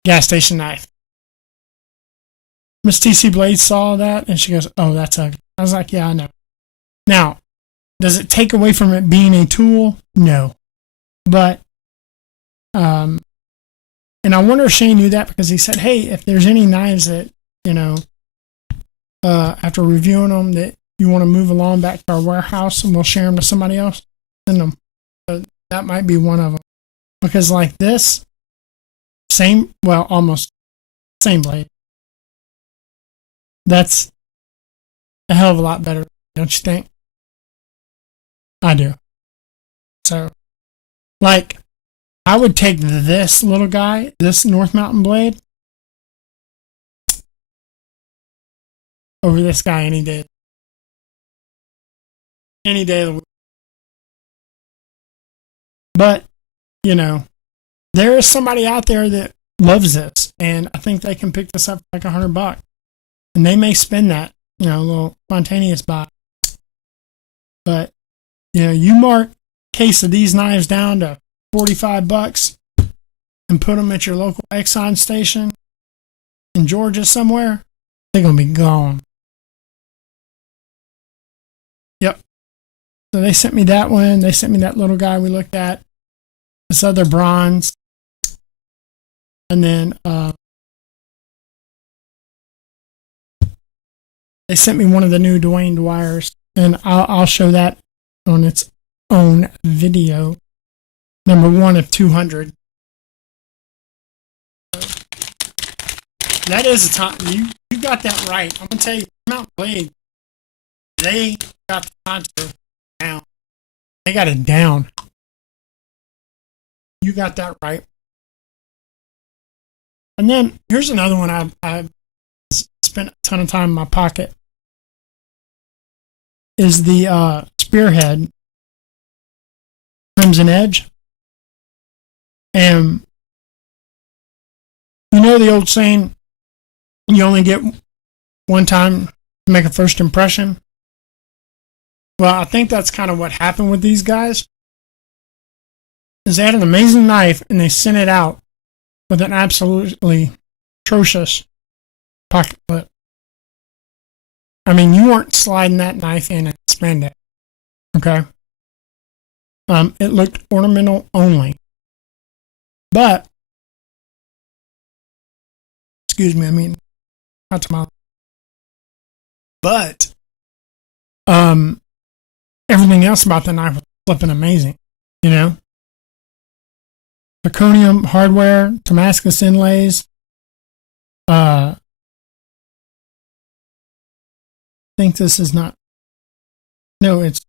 gas station knife. Miss T.C.Blades saw that and she goes, "Oh, that's ugly." I was like, "Yeah, I know." Now, does it take away from it being a tool? No. But, and I wonder if Shane knew that because he said, "Hey, if there's any knives that, you know, after reviewing them that you want to move along back to our warehouse and we'll share them to somebody else, send them." That might be one of them. Because like this, almost same blade. That's a hell of a lot better, don't you think? I do. So, like, I would take this little guy, this North Mountain blade, over this guy any day. Any day of the week. But, you know, there is somebody out there that loves this, and I think they can pick this up for like $100. And they may spend that, you know, a little spontaneous buy. But, you know, you mark a case of these knives down to $45 and put them at your local Exxon station in Georgia somewhere, they're going to be gone. Yep. So they sent me that one. They sent me that little guy we looked at. This other bronze. And then they sent me one of the new Dwayne Dwyers. And I'll show that on its own video. Number 1 of 200. That is a time. You got that right. I'm going to tell you, Mount Blade, they got the contour down. They got it down. You got that right. And then here's another one I've spent a ton of time in my pocket. Is the Spearhead Crimson Edge. And you know the old saying, you only get one time to make a first impression? Well, I think that's kind of what happened with these guys. Is they had an amazing knife and they sent it out with an absolutely atrocious pocket clip. I mean, you weren't sliding that knife in and spandex. Okay? It looked ornamental only. But, excuse me, I mean, not to my. But, everything else about the knife was flipping amazing. You know? Zirconium hardware, Damascus inlays, think this is not. No, it's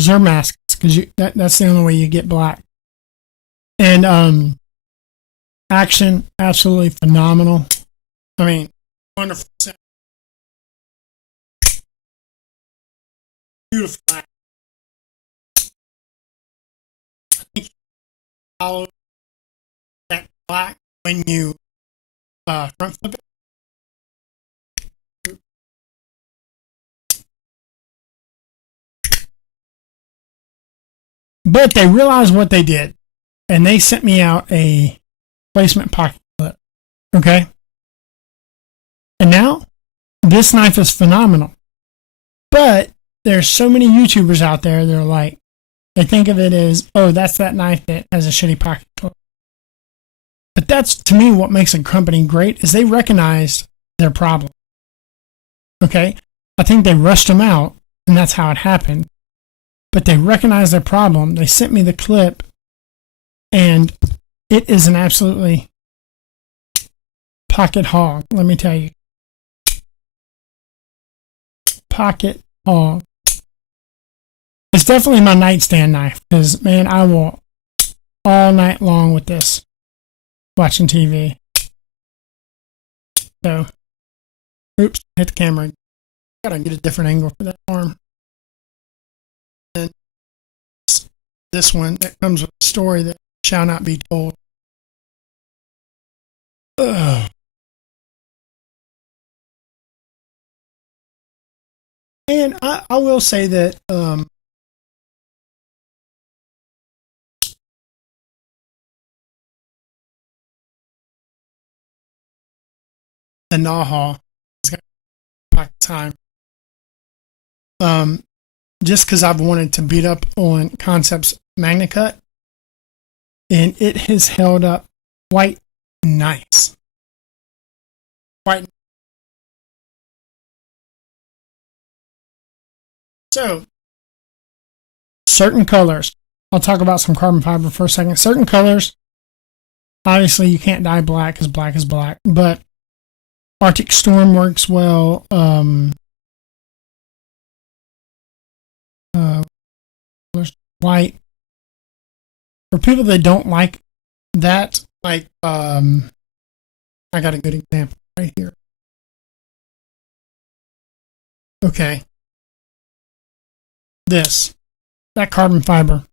Zermask because that's the only way you get black. And action absolutely phenomenal. I mean, wonderful sound. Beautiful. I think you follow that black when you front flip it. But they realized what they did, and they sent me out a placement pocket clip. Okay? And now, this knife is phenomenal. But there's so many YouTubers out there that are like, they think of it as, oh, that's that knife that has a shitty pocket clip. But that's, to me, what makes a company great, is they recognize their problem. Okay? I think they rushed them out, and that's how it happened. But they recognized their problem. They sent me the clip, and it is an absolutely pocket hog, let me tell you. Pocket hog. It's definitely my nightstand knife, because, man, I will all night long with this, watching TV. So, oops, hit the camera. Gotta get a different angle for that arm. And this one that comes with a story that shall not be told. Ugh. And I will say that the Naha has got pocket time. Just because I've wanted to beat up on Concepts Magna Cut, and it has held up quite nice. Quite. So, certain colors. I'll talk about some carbon fiber for a second. Certain colors, obviously you can't dye black because black is black, but Arctic Storm works well. White. For people that don't like that, like, I got a good example right here. Okay. That carbon fiber.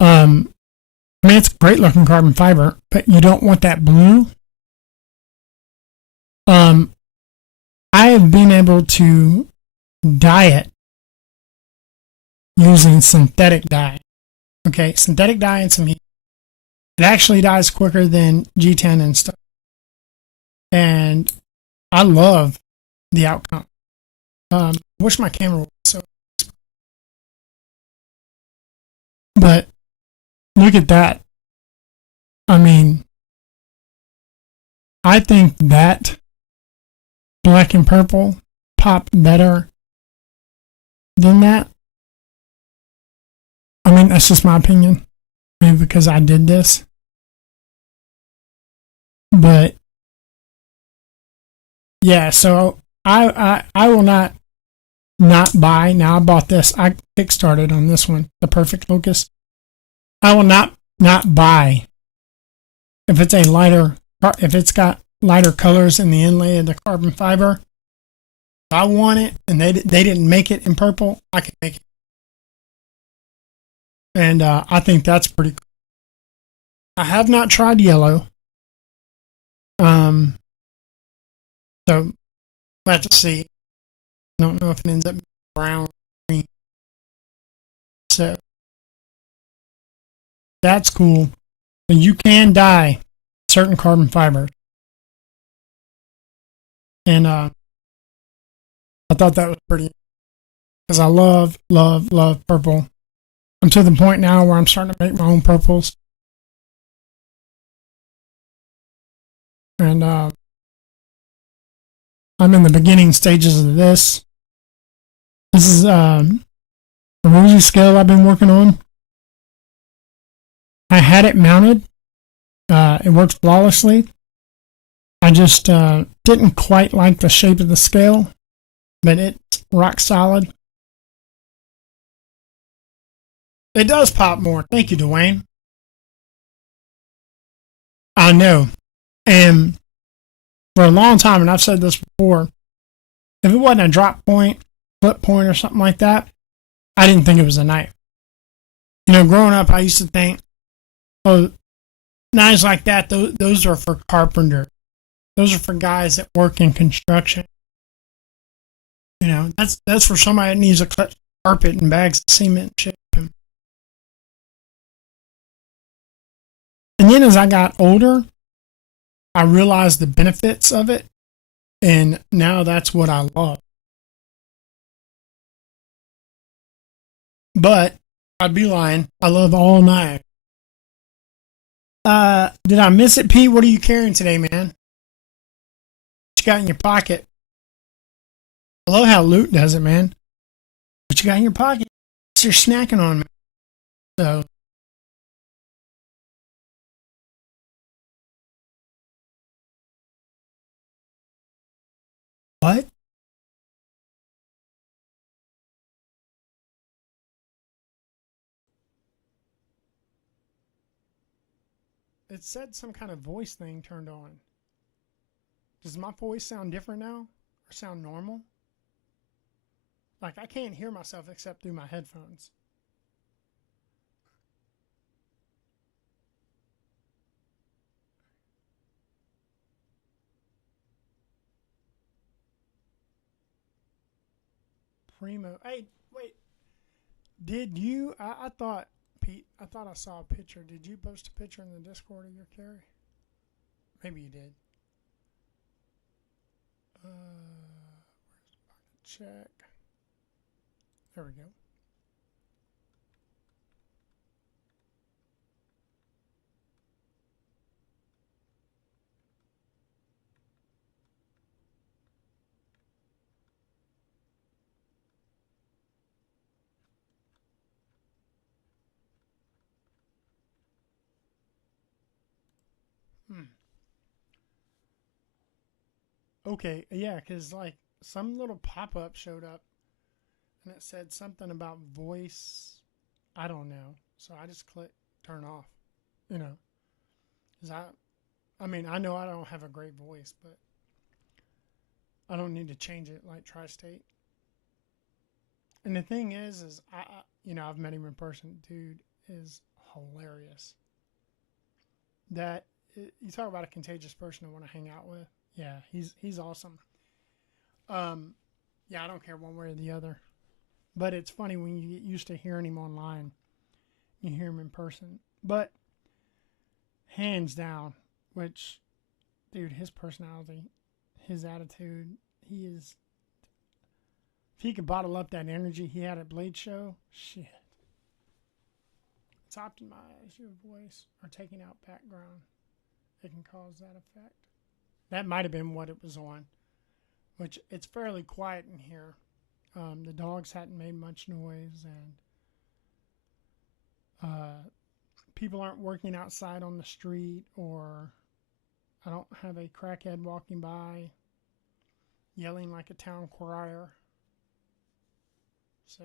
I mean, it's great looking carbon fiber, but you don't want that blue. I have been able to dye it using synthetic dye. Okay, synthetic dye and some heat. It actually dyes quicker than G10 and stuff. And I love the outcome. I wish my camera was so. But look at that. I mean, I think that black and purple pop better than that. I mean, that's just my opinion. Maybe because I did this. But yeah, so I will not buy. Now I bought this. I kickstarted on this one, the Perfect Focus. I will not buy if it's a lighter, if it's got lighter colors in the inlay of the carbon fiber. If I want it and they didn't make it in purple, I can make it. And I think that's pretty cool. I have not tried yellow. So we'll have to see. I don't know if it ends up brown or green. So that's cool. But you can dye certain carbon fibers. And I thought that was pretty, because I love purple. I'm to the point now where I'm starting to make my own purples. And I'm in the beginning stages of this. This is a rosy scale I've been working on. I had it mounted. It worked flawlessly. I just didn't quite like the shape of the scale, but it's rock solid. It does pop more. Thank you, Dwayne. I know. And for a long time, and I've said this before, if it wasn't a drop point, flip point, or something like that, I didn't think it was a knife. You know, growing up, I used to think, oh, knives like that, those are for carpenter. Those are for guys that work in construction. You know, that's for somebody that needs to cut carpet and bags of cement and shit. And then as I got older, I realized the benefits of it, and now that's what I love. But I'd be lying. I love all knives. Did I miss it, Pete? What are you carrying today, man? What you got in your pocket? I love how Luke does it, man. What you got in your pocket? You're snacking on, man. So. What? It said some kind of voice thing turned on. Does my voice sound different now? Or sound normal? Like, I can't hear myself except through my headphones. Primo. Hey, wait. Did you? I thought, Pete, I thought I saw a picture. Did you post a picture in the Discord of your carry? Maybe you did. Check. There we go. Okay, yeah, because like some little pop up showed up and it said something about voice. I don't know. So I just clicked turn off, you know. Because I mean, I know I don't have a great voice, but I don't need to change it like Tri State. And the thing is you know, I've met him in person. Dude is hilarious. That you talk about a contagious person I want to hang out with. Yeah, he's awesome. Yeah, I don't care one way or the other. But it's funny when you get used to hearing him online, you hear him in person. But hands down, which, dude, his personality, his attitude, he is. If he could bottle up that energy he had at Blade Show, shit. It's optimize your voice or taking out background. It can cause that effect. That might have been what it was on, which it's fairly quiet in here. The dogs hadn't made much noise, and people aren't working outside on the street, or I don't have a crackhead walking by yelling like a town crier. So,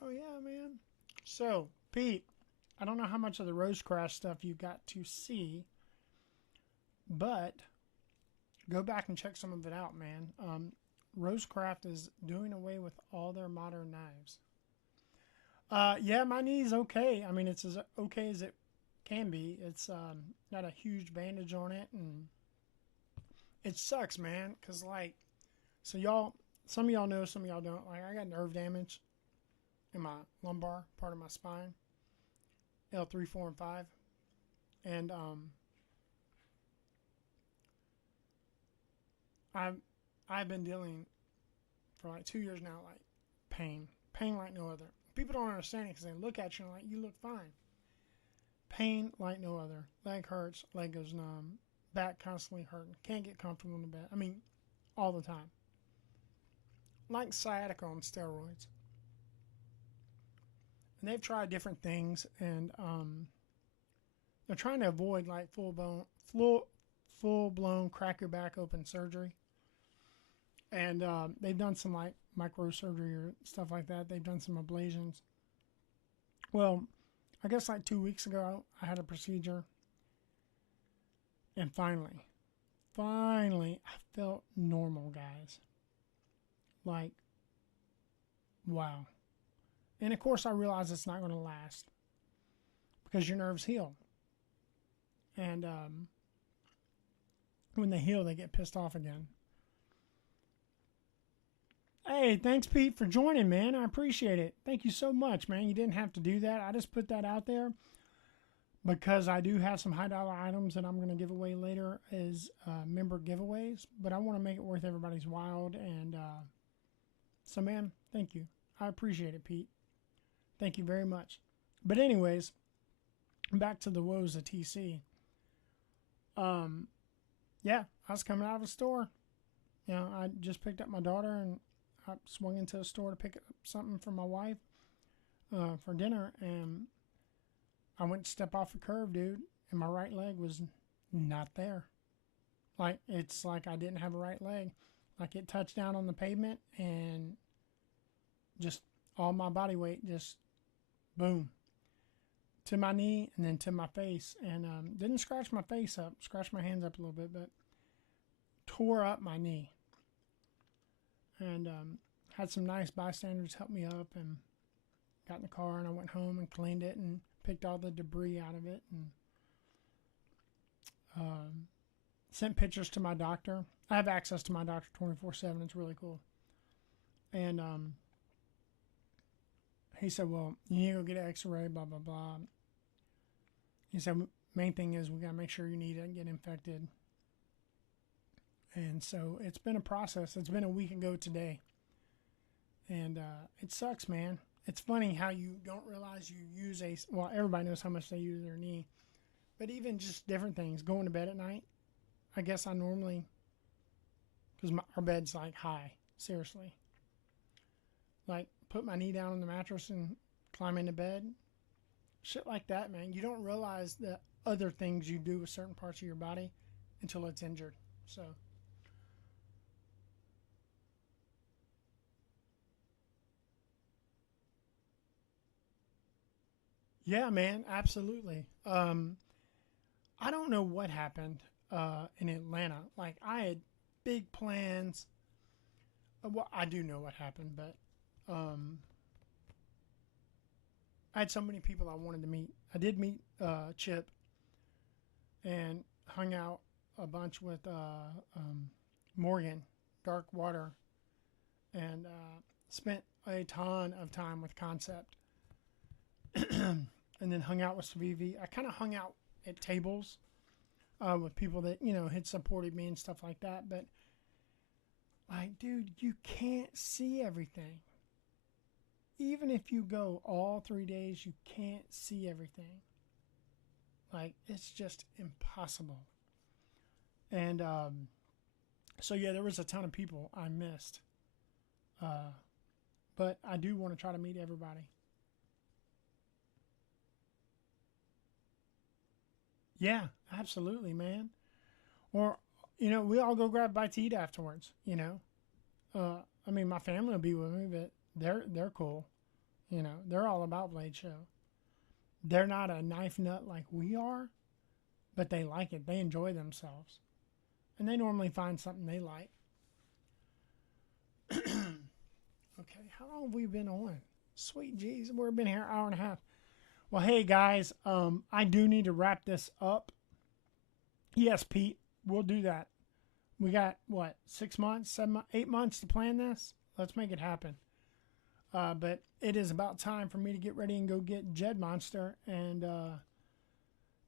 oh yeah, man. So, Pete, I don't know how much of the Rosecraft stuff you got to see, but go back and check some of it out, man. Rosecraft is doing away with all their modern knives. Yeah, my knee's okay. I mean, it's as okay as it can be. It's got a huge bandage on it, and it sucks, man. Cause like, so y'all, some of y'all know, some of y'all don't. Like, I got nerve damage in my lumbar part of my spine, L3, 4, and 5, and I've been dealing for like 2 years now, like pain like no other. People don't understand it because they look at you and like, you look fine. Pain like no other. Leg hurts, leg goes numb, back constantly hurting, can't get comfortable in the bed. I mean, all the time. Like sciatica on steroids. And they've tried different things, and they're trying to avoid like full blown crack your back open surgery. And they've done some like microsurgery or stuff like that. They've done some ablations. Well, I guess like 2 weeks ago, I had a procedure. And finally, I felt normal, guys. Like, wow. And of course, I realize it's not going to last because your nerves heal. And when they heal, they get pissed off again. Hey, thanks, Pete, for joining, man. I appreciate it. Thank you so much, man. You didn't have to do that. I just put that out there because I do have some high-dollar items that I'm going to give away later as member giveaways, but I want to make it worth everybody's while. And so, man, thank you. I appreciate it, Pete. Thank you very much. But anyways, back to the woes of TC. Yeah, I was coming out of a store. You know, I just picked up my daughter and I swung into a store to pick up something for my wife for dinner, and I went to step off a curb, dude, and my right leg was not there. Like, it's like I didn't have a right leg. Like, it touched down on the pavement, and just all my body weight just, boom, to my knee and then to my face. And didn't scratch my face up, scratched my hands up a little bit, but tore up my knee. And had some nice bystanders help me up and got in the car, and I went home and cleaned it and picked all the debris out of it and sent pictures to my doctor. I have access to my doctor 24/7. It's really cool. And he said, well, you need to go get an x-ray, blah, blah, blah. He said, main thing is we got to make sure your knee doesn't get infected. And so it's been a process. It's been a week ago today. And it sucks, man. It's funny how you don't realize you use well, everybody knows how much they use their knee. But even just different things. Going to bed at night. I guess I normally, because our bed's like high. Seriously. Like, put my knee down on the mattress and climb into bed. Shit like that, man. You don't realize the other things you do with certain parts of your body until it's injured. So... yeah, man, absolutely. I don't know what happened in Atlanta. Like, I had big plans. Well, I do know what happened, but I had so many people I wanted to meet. I did meet Chip and hung out a bunch with Morgan, Dark Water, and spent a ton of time with Concept. And then hung out with Savivi. I kind of hung out at tables with people that, you know, had supported me and stuff like that. But, like, dude, you can't see everything. Even if you go all 3 days, you can't see everything. Like, it's just impossible. And so, yeah, there was a ton of people I missed. But I do want to try to meet everybody. Yeah, absolutely, man. Or, you know, we all go grab a bite to eat afterwards, you know. I mean, my family will be with me, but they're cool. You know, they're all about Blade Show. They're not a knife nut like we are, but they like it. They enjoy themselves. And they normally find something they like. Okay, how long have we been on? Sweet jeez, we've been here an hour and a half. Well, hey, guys, I do need to wrap this up. Yes, Pete, we'll do that. We got, what, 6 months, 8 months to plan this? Let's make it happen. But it is about time for me to get ready and go get Jed Monster and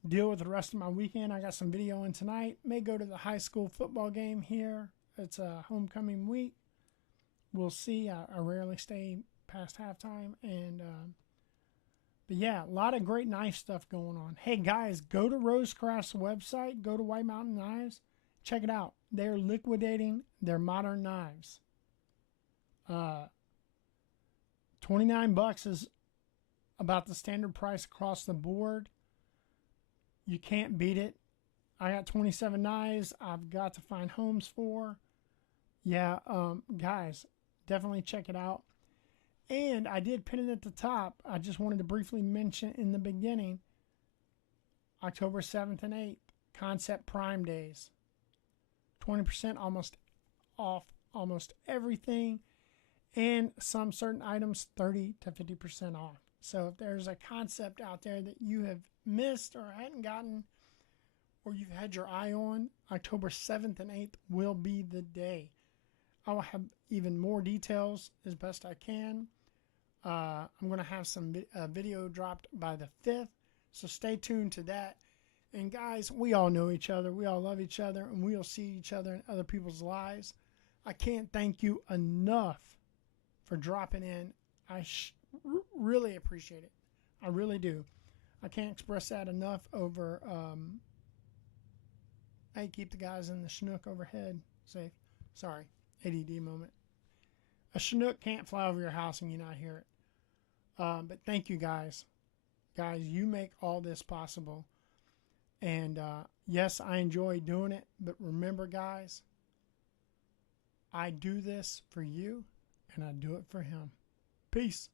deal with the rest of my weekend. I got some video in tonight. May go to the high school football game here. It's a homecoming week. We'll see. I rarely stay past halftime. And... but yeah, a lot of great knife stuff going on. Hey guys, go to Rosecraft's website, go to White Mountain Knives, check it out. They're liquidating their modern knives. $29 is about the standard price across the board. You can't beat it. I got 27 knives I've got to find homes for. Yeah, guys, definitely check it out. And I did pin it at the top. I just wanted to briefly mention in the beginning, October 7th and 8th, Concept Prime Days. 20% almost off almost everything, and some certain items 30 to 50% off. So if there's a concept out there that you have missed or hadn't gotten, or you've had your eye on, October 7th and 8th will be the day. I will have even more details as best I can. I'm going to have some video dropped by the 5th, so stay tuned to that. And guys, we all know each other. We all love each other, and we'll see each other in other people's lives. I can't thank you enough for dropping in. I really appreciate it. I really do. I can't express that enough over... Hey, keep the guys in the Chinook overhead safe. Sorry, ADD moment. A Chinook can't fly over your house and you not hear it. But thank you, guys. Guys, you make all this possible. And yes, I enjoy doing it. But remember, guys, I do this for you and I do it for him. Peace.